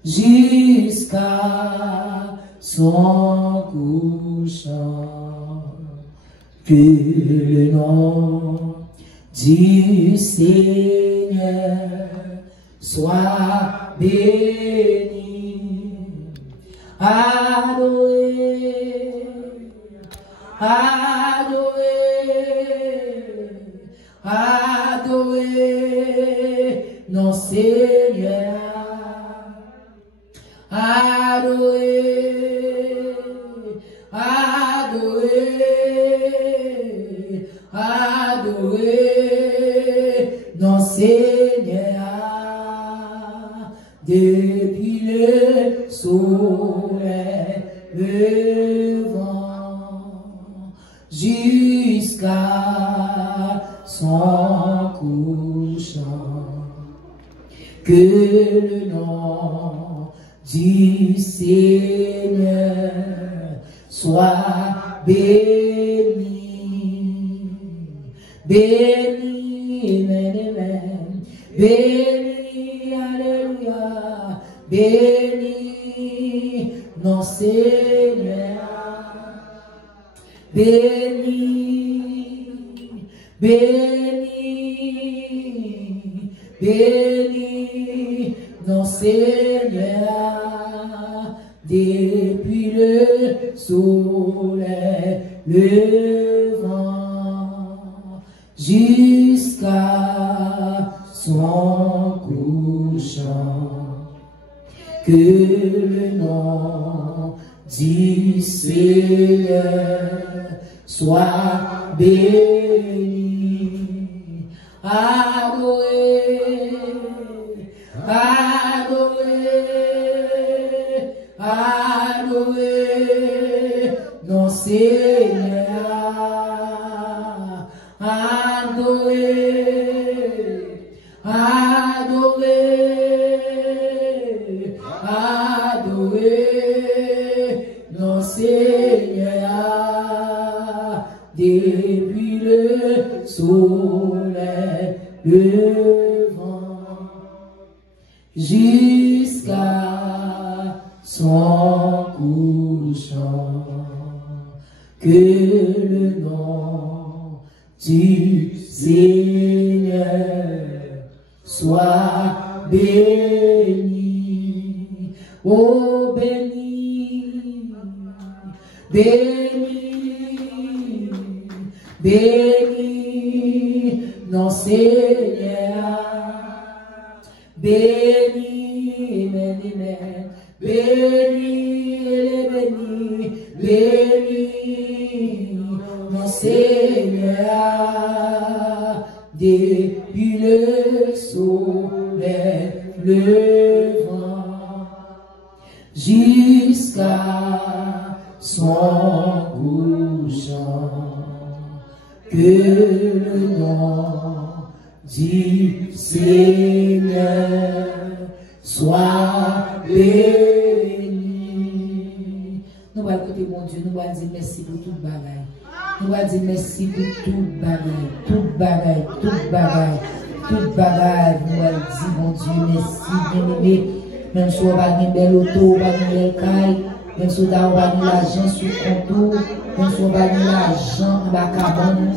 jusqu'à son couchant, que le nom du Seigneur soit béni. Adoré, adoré, adoré, non Seigneur. Adoré, adoré, adoré, non Seigneur, depuis le soleil levant jusqu'à son couchant, que le nom du Seigneur soit béni. Béni, amen, amen. Béni, alléluia. Béni, non Seigneur. Béni, béni, béni, non Seigneur, depuis le soleil levant jusqu'à son couchant, que le nom du Seigneur soit béni. Adoré, adoré, adoré, non Seigneur. Adoré, adoré, adoré, non Seigneur. soleil levant jusqu'à son couchant, que le nom du Seigneur soit béni. Oh, béni, béni, béni, non Seigneur, béni, béni, béni, béni, béni, non Seigneur, depuis le soleil levant jusqu'à son couchant, que le nom du Seigneur soit béni. Nous allons écouter mon Dieu, nous allons dire merci pour tout bagaille. Nous allons dire merci pour tout bagaille, tout bagaille, tout bagaille, tout bagaille. Nous allons dire mon Dieu, merci, bien-aimé. Même si on va gagner une belle auto, on va gagner une belle caille, même si on va gagner l'argent sur le compte, même si on va gagner l'argent dans la cabane, même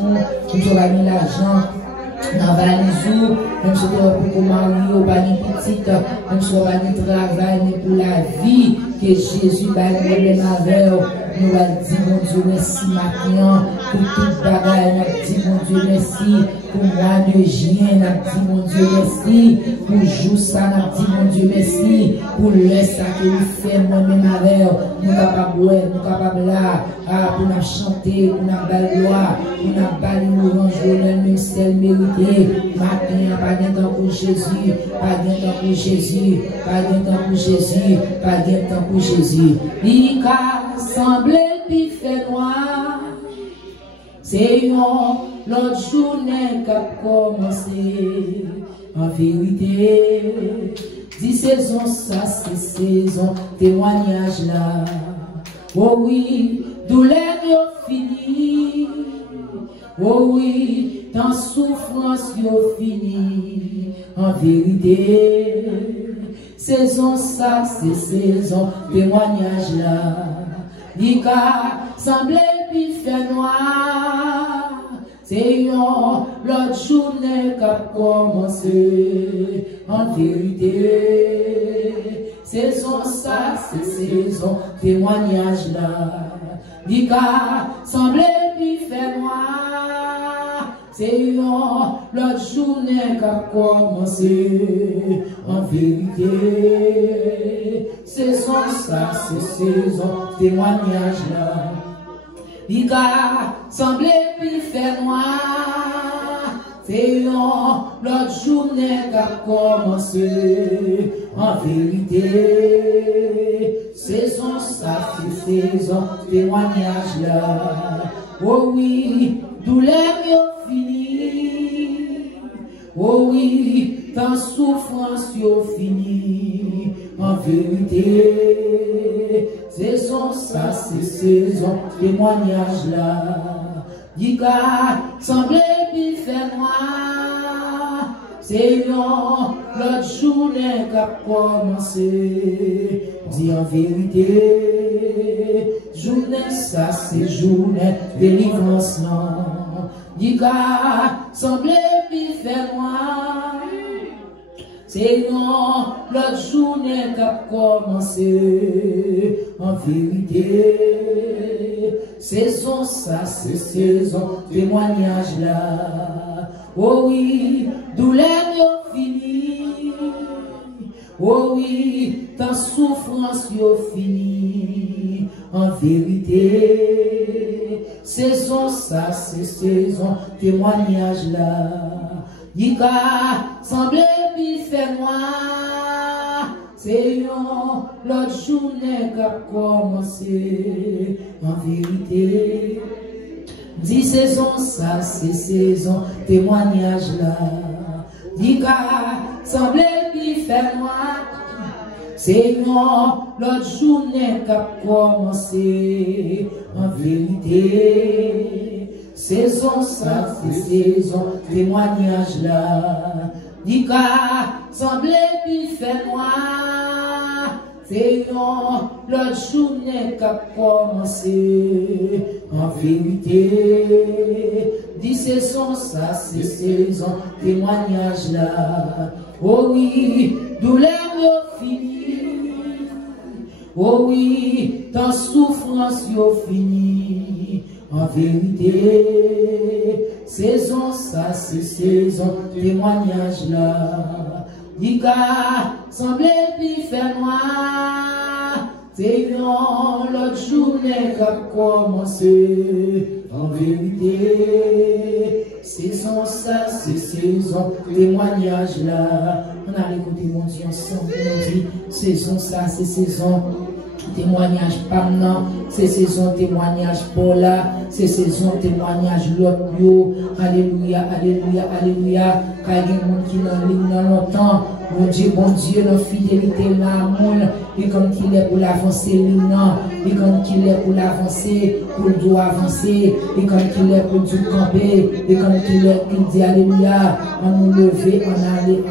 si on va gagner l'argent dans la valise, même si on va pour marier, on va gagner petite, même si on va gagner travail, mais pour la vie que Jésus va gagner avec nous, nous allons dire mon Dieu merci maintenant pour toute bagaille, nous allons dire mon Dieu merci pour moi de chien, nous allons dire mon Dieu merci pour jour ça, nous allons dire mon Dieu merci pour le ça que nous faisons moi-même avec nous capables nous capables là pour nous chanter, pour nous faire gloire, pour nous faire louange, même celle méritée. Maintenant, pas de temps pour Jésus, pas de temps pour Jésus, pas de temps pour Jésus, pas de temps pour Jésus. Il a semblé qu'il fait noir, c'est une l'autre journée qui a commencé. En vérité, 10 saisons, ça c'est saison, témoignage là. Oh oui, douleur yo fini. Oh oui, dans souffrance yo fini. En vérité, saison ça c'est saison, témoignage là. L'Ika semblait puis fait noir. C'est une l'autre journée qui a commencé. En vérité, saison ça c'est saison, témoignage là. L'Ika semblait puis fait noir. C'est une l'autre journée qui a commencé. En vérité, saison ça c'est saison, témoignage là. L'Ika semblait puis fait noir. C'est une l'autre journée qui a commencé. En vérité, saison ça c'est saison, témoignage là. Oh oui, douleur yo fini. Oh oui, dans souffrance yo fini. En vérité, saison ça c'est saison, témoignage là. L'Ika semblait puis fait noir. C'est une l'autre journée qui a commencé. Dis en vérité, journée ça c'est journée délivrance non. L'Ika semblait puis fait noir. C'est une l'autre journée qui a commencé. En vérité, saison ça c'est saison, témoignage là. Oh oui, douleur yo fini. Oh oui, ta souffrance yo fini. En vérité, saison ça c'est saison, témoignage là. L'Ika semblait puis fait noir. C'est une l'autre journée qui a commencé. En vérité, 10 saisons, ça c'est saison, témoignage là. L'Ika semblait puis fait noir. C'est une l'autre journée qui a commencé. En vérité, saison ça, c'est saison, témoignage là. Dit qu'à semblé puis fait noir, c'est l'autre journée qu'a commencé. En vérité, dit saison ça, c'est saison, témoignage là. Oh oui, douleur fini. Oh oui, ta souffrance yo fini. En vérité, saison ça, c'est saison, témoignage là. Dit qu'à semblé puis fait noir, c'est l'autre journée qu'a commencé. En vérité, saison ça, c'est saison, témoignage là. On a écouté mon Dieu ensemble, on dit, saison ça, c'est saison. Témoignage pas maintenant, c'est saison témoignage pour là, c'est saison témoignage l'autre. Alléluia, alléluia, alléluia. Quand il y a des gens qui n'ont ligne longtemps, mon Dieu, la fidélité, l'amour, et comme qu'il est pour l'avancer, et comme qu'il est pour l'avancer, pour le doigt avancer, et comme qu'il est pour du camper, et comme qu'il est, il dit alléluia, on nous lever, on allait,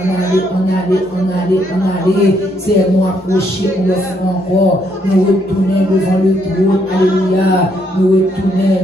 c'est nous approcher, on le fait encore, nous retourner devant le trône, alléluia, nous retourner,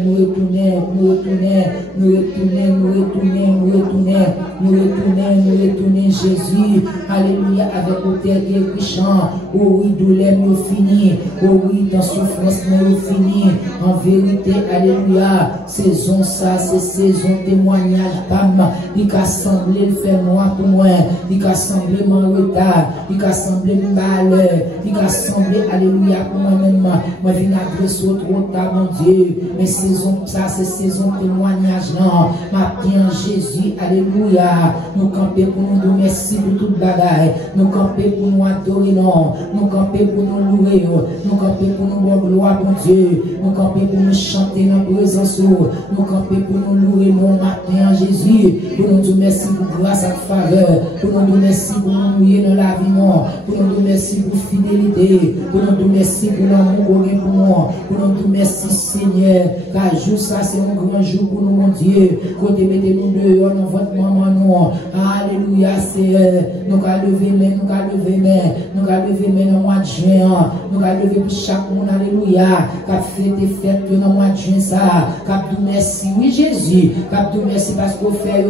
Jésus, alléluia, avec l'autel et le chant, oh oui, douleur nous fini, oh oui, dans souffrance nous fini, en vérité, alléluia, saison ça, c'est saison témoignage, bam, il qu'a semblé le faire noir pour moi, il qu'a semblé mon retard, il qu'a semblé le malheur, il qu'a semblé, alléluia, pour moi-même, moi viens agresser trop tard, mon Dieu, mais saison ça, c'est saison témoignage, non, ma bien Jésus, alléluia, nous camper pour nous dire merci pour toute bagaille, nous camper pour nous adorer, non, nous camper pour nous louer, nous camper pour nous voir gloire, mon Dieu, nous camper pour nous chanter dans la présence, nous camper pour nous louer, mon matin, Jésus, pour nous dire merci pour grâce à faveur, pour nous dire merci pour nous mouiller dans la vie, non, pour nous dire merci pour fidélité, pour nous dire merci pour l'amour pour moi, pour nous dire merci, Seigneur, car jour ça, c'est un grand jour pour nous, mon Dieu, côté mettez-nous dehors dans votre maman, non, alléluia, Seigneur, nous allons lever main, nous allons lever main, nous allons lever main dans le mois de juin, nous allons lever pour chaque monde, alléluia, qu'a fait des fêtes dans le mois de juin, ça, qu'a dit merci, oui Jésus, qu'a dit merci parce qu'on fait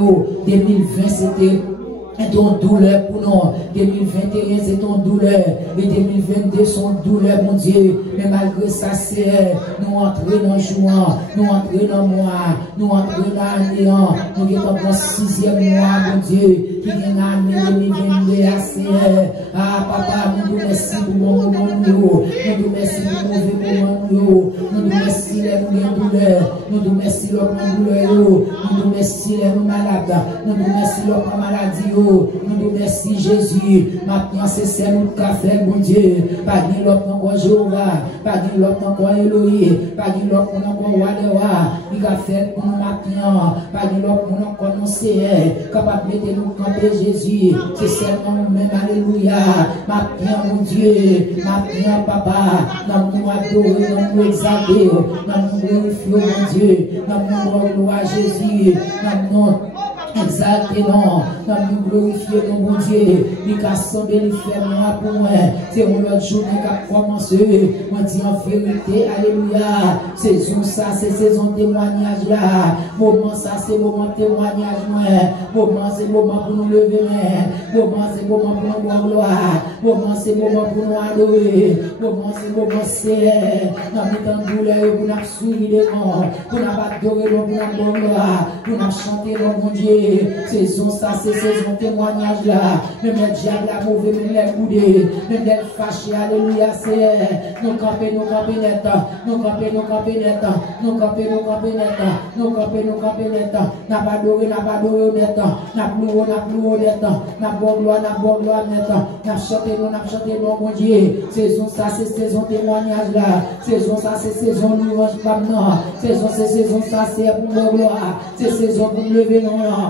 2020, c'était ton douleur pour nous, 2021 c'est ton douleur, et 2022 son douleur, mon Dieu, mais malgré ça, c'est nous entrer dans le jour, nous entrer dans le mois, nous entrer dans l'année, nous sommes dans le 6e mois, mon Dieu, qui vient l'année 2022, ah papa, nous nous merci pour mon moment, nous nous merci pour mon mauvais moment, nous nous merci les douleurs, nous nous merci les douleurs, nous nous merci les malades, nous nous merci les maladies, nous nous merci Jésus, maintenant c'est ça nous café, mon Dieu, pas dit l'autre encore Jéhovah, pas dit l'autre encore Elohim, pas dit l'autre encore Wadewa, il a fait pour nous maintenant, pas dit l'autre encore non Seigneur, capable de mettre nous camper Jésus, c'est seulement nous-mêmes, alléluia, maintenant mon Dieu, maintenant papa, nous nous adorer, nous nous exalter, nous nous glorifier, mon Dieu, nous nous gloire Jésus, nous exalter, non, nous glorifier, mon bon Dieu, il a semblé le faire moi pour moi, c'est mon autre jour qui a commencé, moi dis en vérité, alléluia, saison ça, c'est saison témoignage là, moment ça, c'est moment témoignage, moment c'est moment pour nous lever, moment c'est moment pour nous voir gloire, moment c'est moment pour nous adorer, moment c'est moment c'est, nous mettons douleur, pour nous sourire, pour nous adorer, pour nous voir gloire, pour nous chanter, mon Dieu. Saison ça, c'est saison témoignage là. Même les diables la mauvais, même les coudés, même les fâchés, alléluia, c'est nous camper net, nous camper net, nous camper net, nous camper net, n'a pas adoré net, n'a plus net, n'a bon gloire net, n'a chanté mon Dieu. Saison ça, c'est saison témoignage là. Saison ça, c'est saison louange maintenant. Saison ça, c'est pour mon gloire. C'est saison pour me lever non.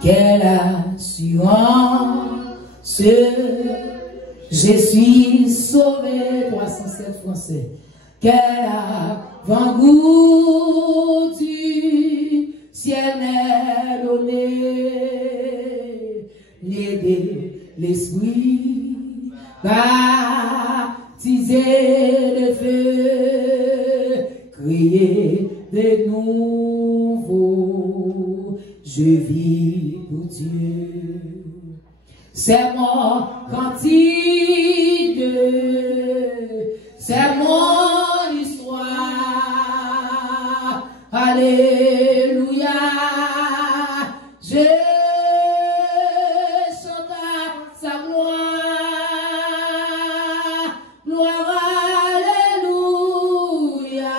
quelle assurance, je suis sauvé, 307 français, quel avant-goût du ciel m'est donné, l'aider l'esprit, baptisé de feu, crier de nouveau, je vis pour Dieu. C'est mon cantique, c'est mon histoire. Alléluia, je chante sa gloire. Gloire, alléluia,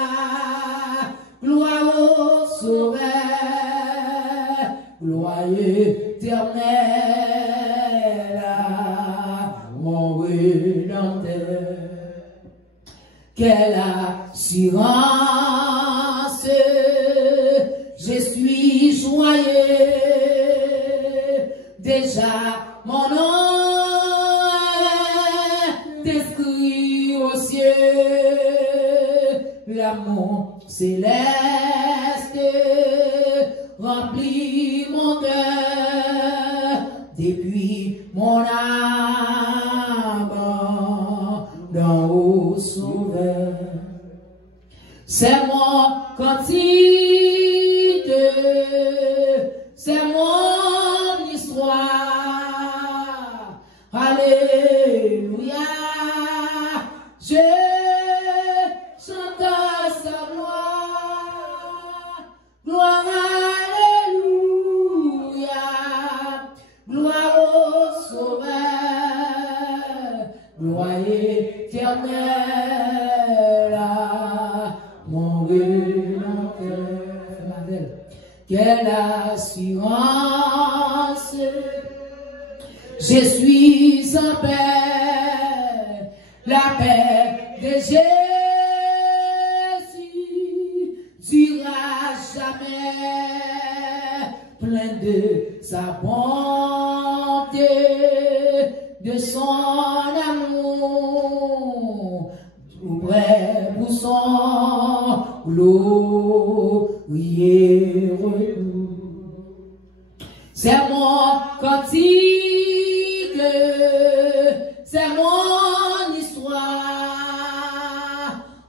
gloire au Sauveur, gloire éternelle, mon Rédempteur. Quelle assurance, je suis joyeux, déjà mon nom est inscrit au cieux, l'amour céleste remplit mon cœur, depuis mon âme d'en haut Sauveur. C'est mon cantique, c'est mon histoire. Alléluia, je chante sa gloire. Gloire, alléluia, gloire au Sauveur, gloire éternelle, mon Rédempteur. Quelle assurance, je suis en paix, la paix de Jésus durera jamais, plein de sa bonté, de son amour, tout près pour son glorieux retour. C'est mon cantique, c'est mon histoire.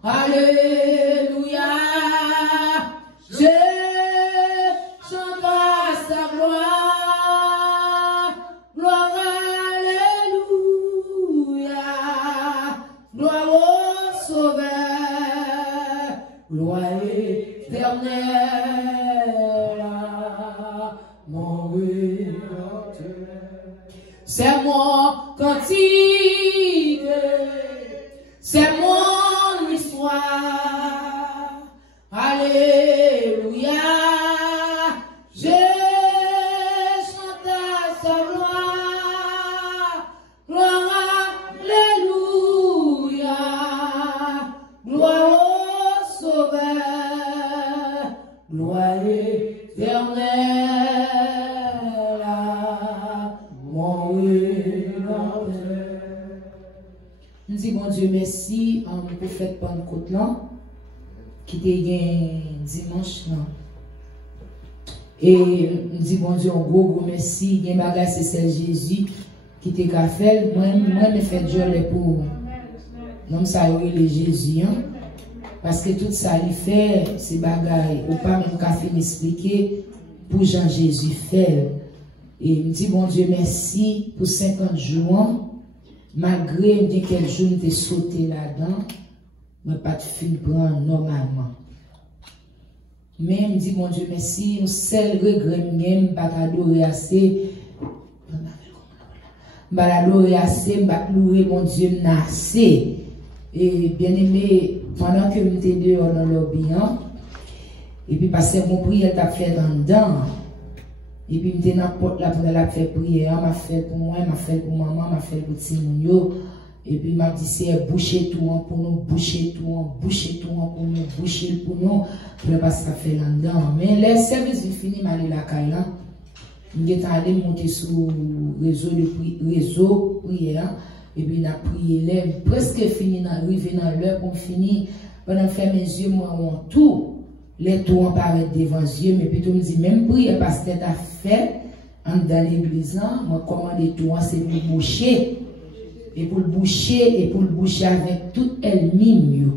Alléluia, je chante sa gloire. Gloire, alléluia, gloire au Sauveur, gloire éternelle, mon Rédempteur. C'est mon cantique, c'est mon histoire. Alléluia, je chante sa gloire. Gloire, alléluia, gloire au Sauveur, gloire éternelle, mon Rédempteur. Nous disons, bon Dieu, merci en prophète Pentecôte là, qui était dimanche là. Et nous disons, bon Dieu, un gros merci. Il y a un bagage, c'est celle Jésus qui était qu'à faire. Moi, je fais Dieu pour non, ça y est, Jésus. Hein? Parce que tout ça, il fait, ces bagailles, ou pas même qu'à finir expliquer pour Jean Jésus faire. Et il me dit, bon Dieu, merci pour 50 jours. Malgré quelques jours, je sauté là-dedans, mais pas de fin prendre normalement. Mais il me dit, bon Dieu, merci, un seul regret, même, pas adorer assez. Pas adorer assez, pas louer, mon Dieu, assez. Et bien aimé, pendant que j'étais dehors dans le lobby, et puis parce que mon prière t'a fait dans dedans, et puis j'étais dans la porte là pour la faire prière, m'a fait pour moi, m'a fait pour maman, m'a fait pour Timounio, et puis m'a dit c'est boucher tout pour nous, boucher tout pour nous, boucher pour nous, pour pas ça fait là dedans. Mais les services sont finis, m'a allé la caille là, Je suis allé monter sur le réseau prière. Et puis, on a prié, presque fini, arrivé dans l'heure pour finir. Pendant que je fais mes yeux, moi, on tout. Les tours apparaissent devant les yeux, mais puis tout me dit, même prière, parce que tu as fait, dans l'église, moi, comment les tours, c'est pour boucher. Et pour le boucher avec toute elle mime.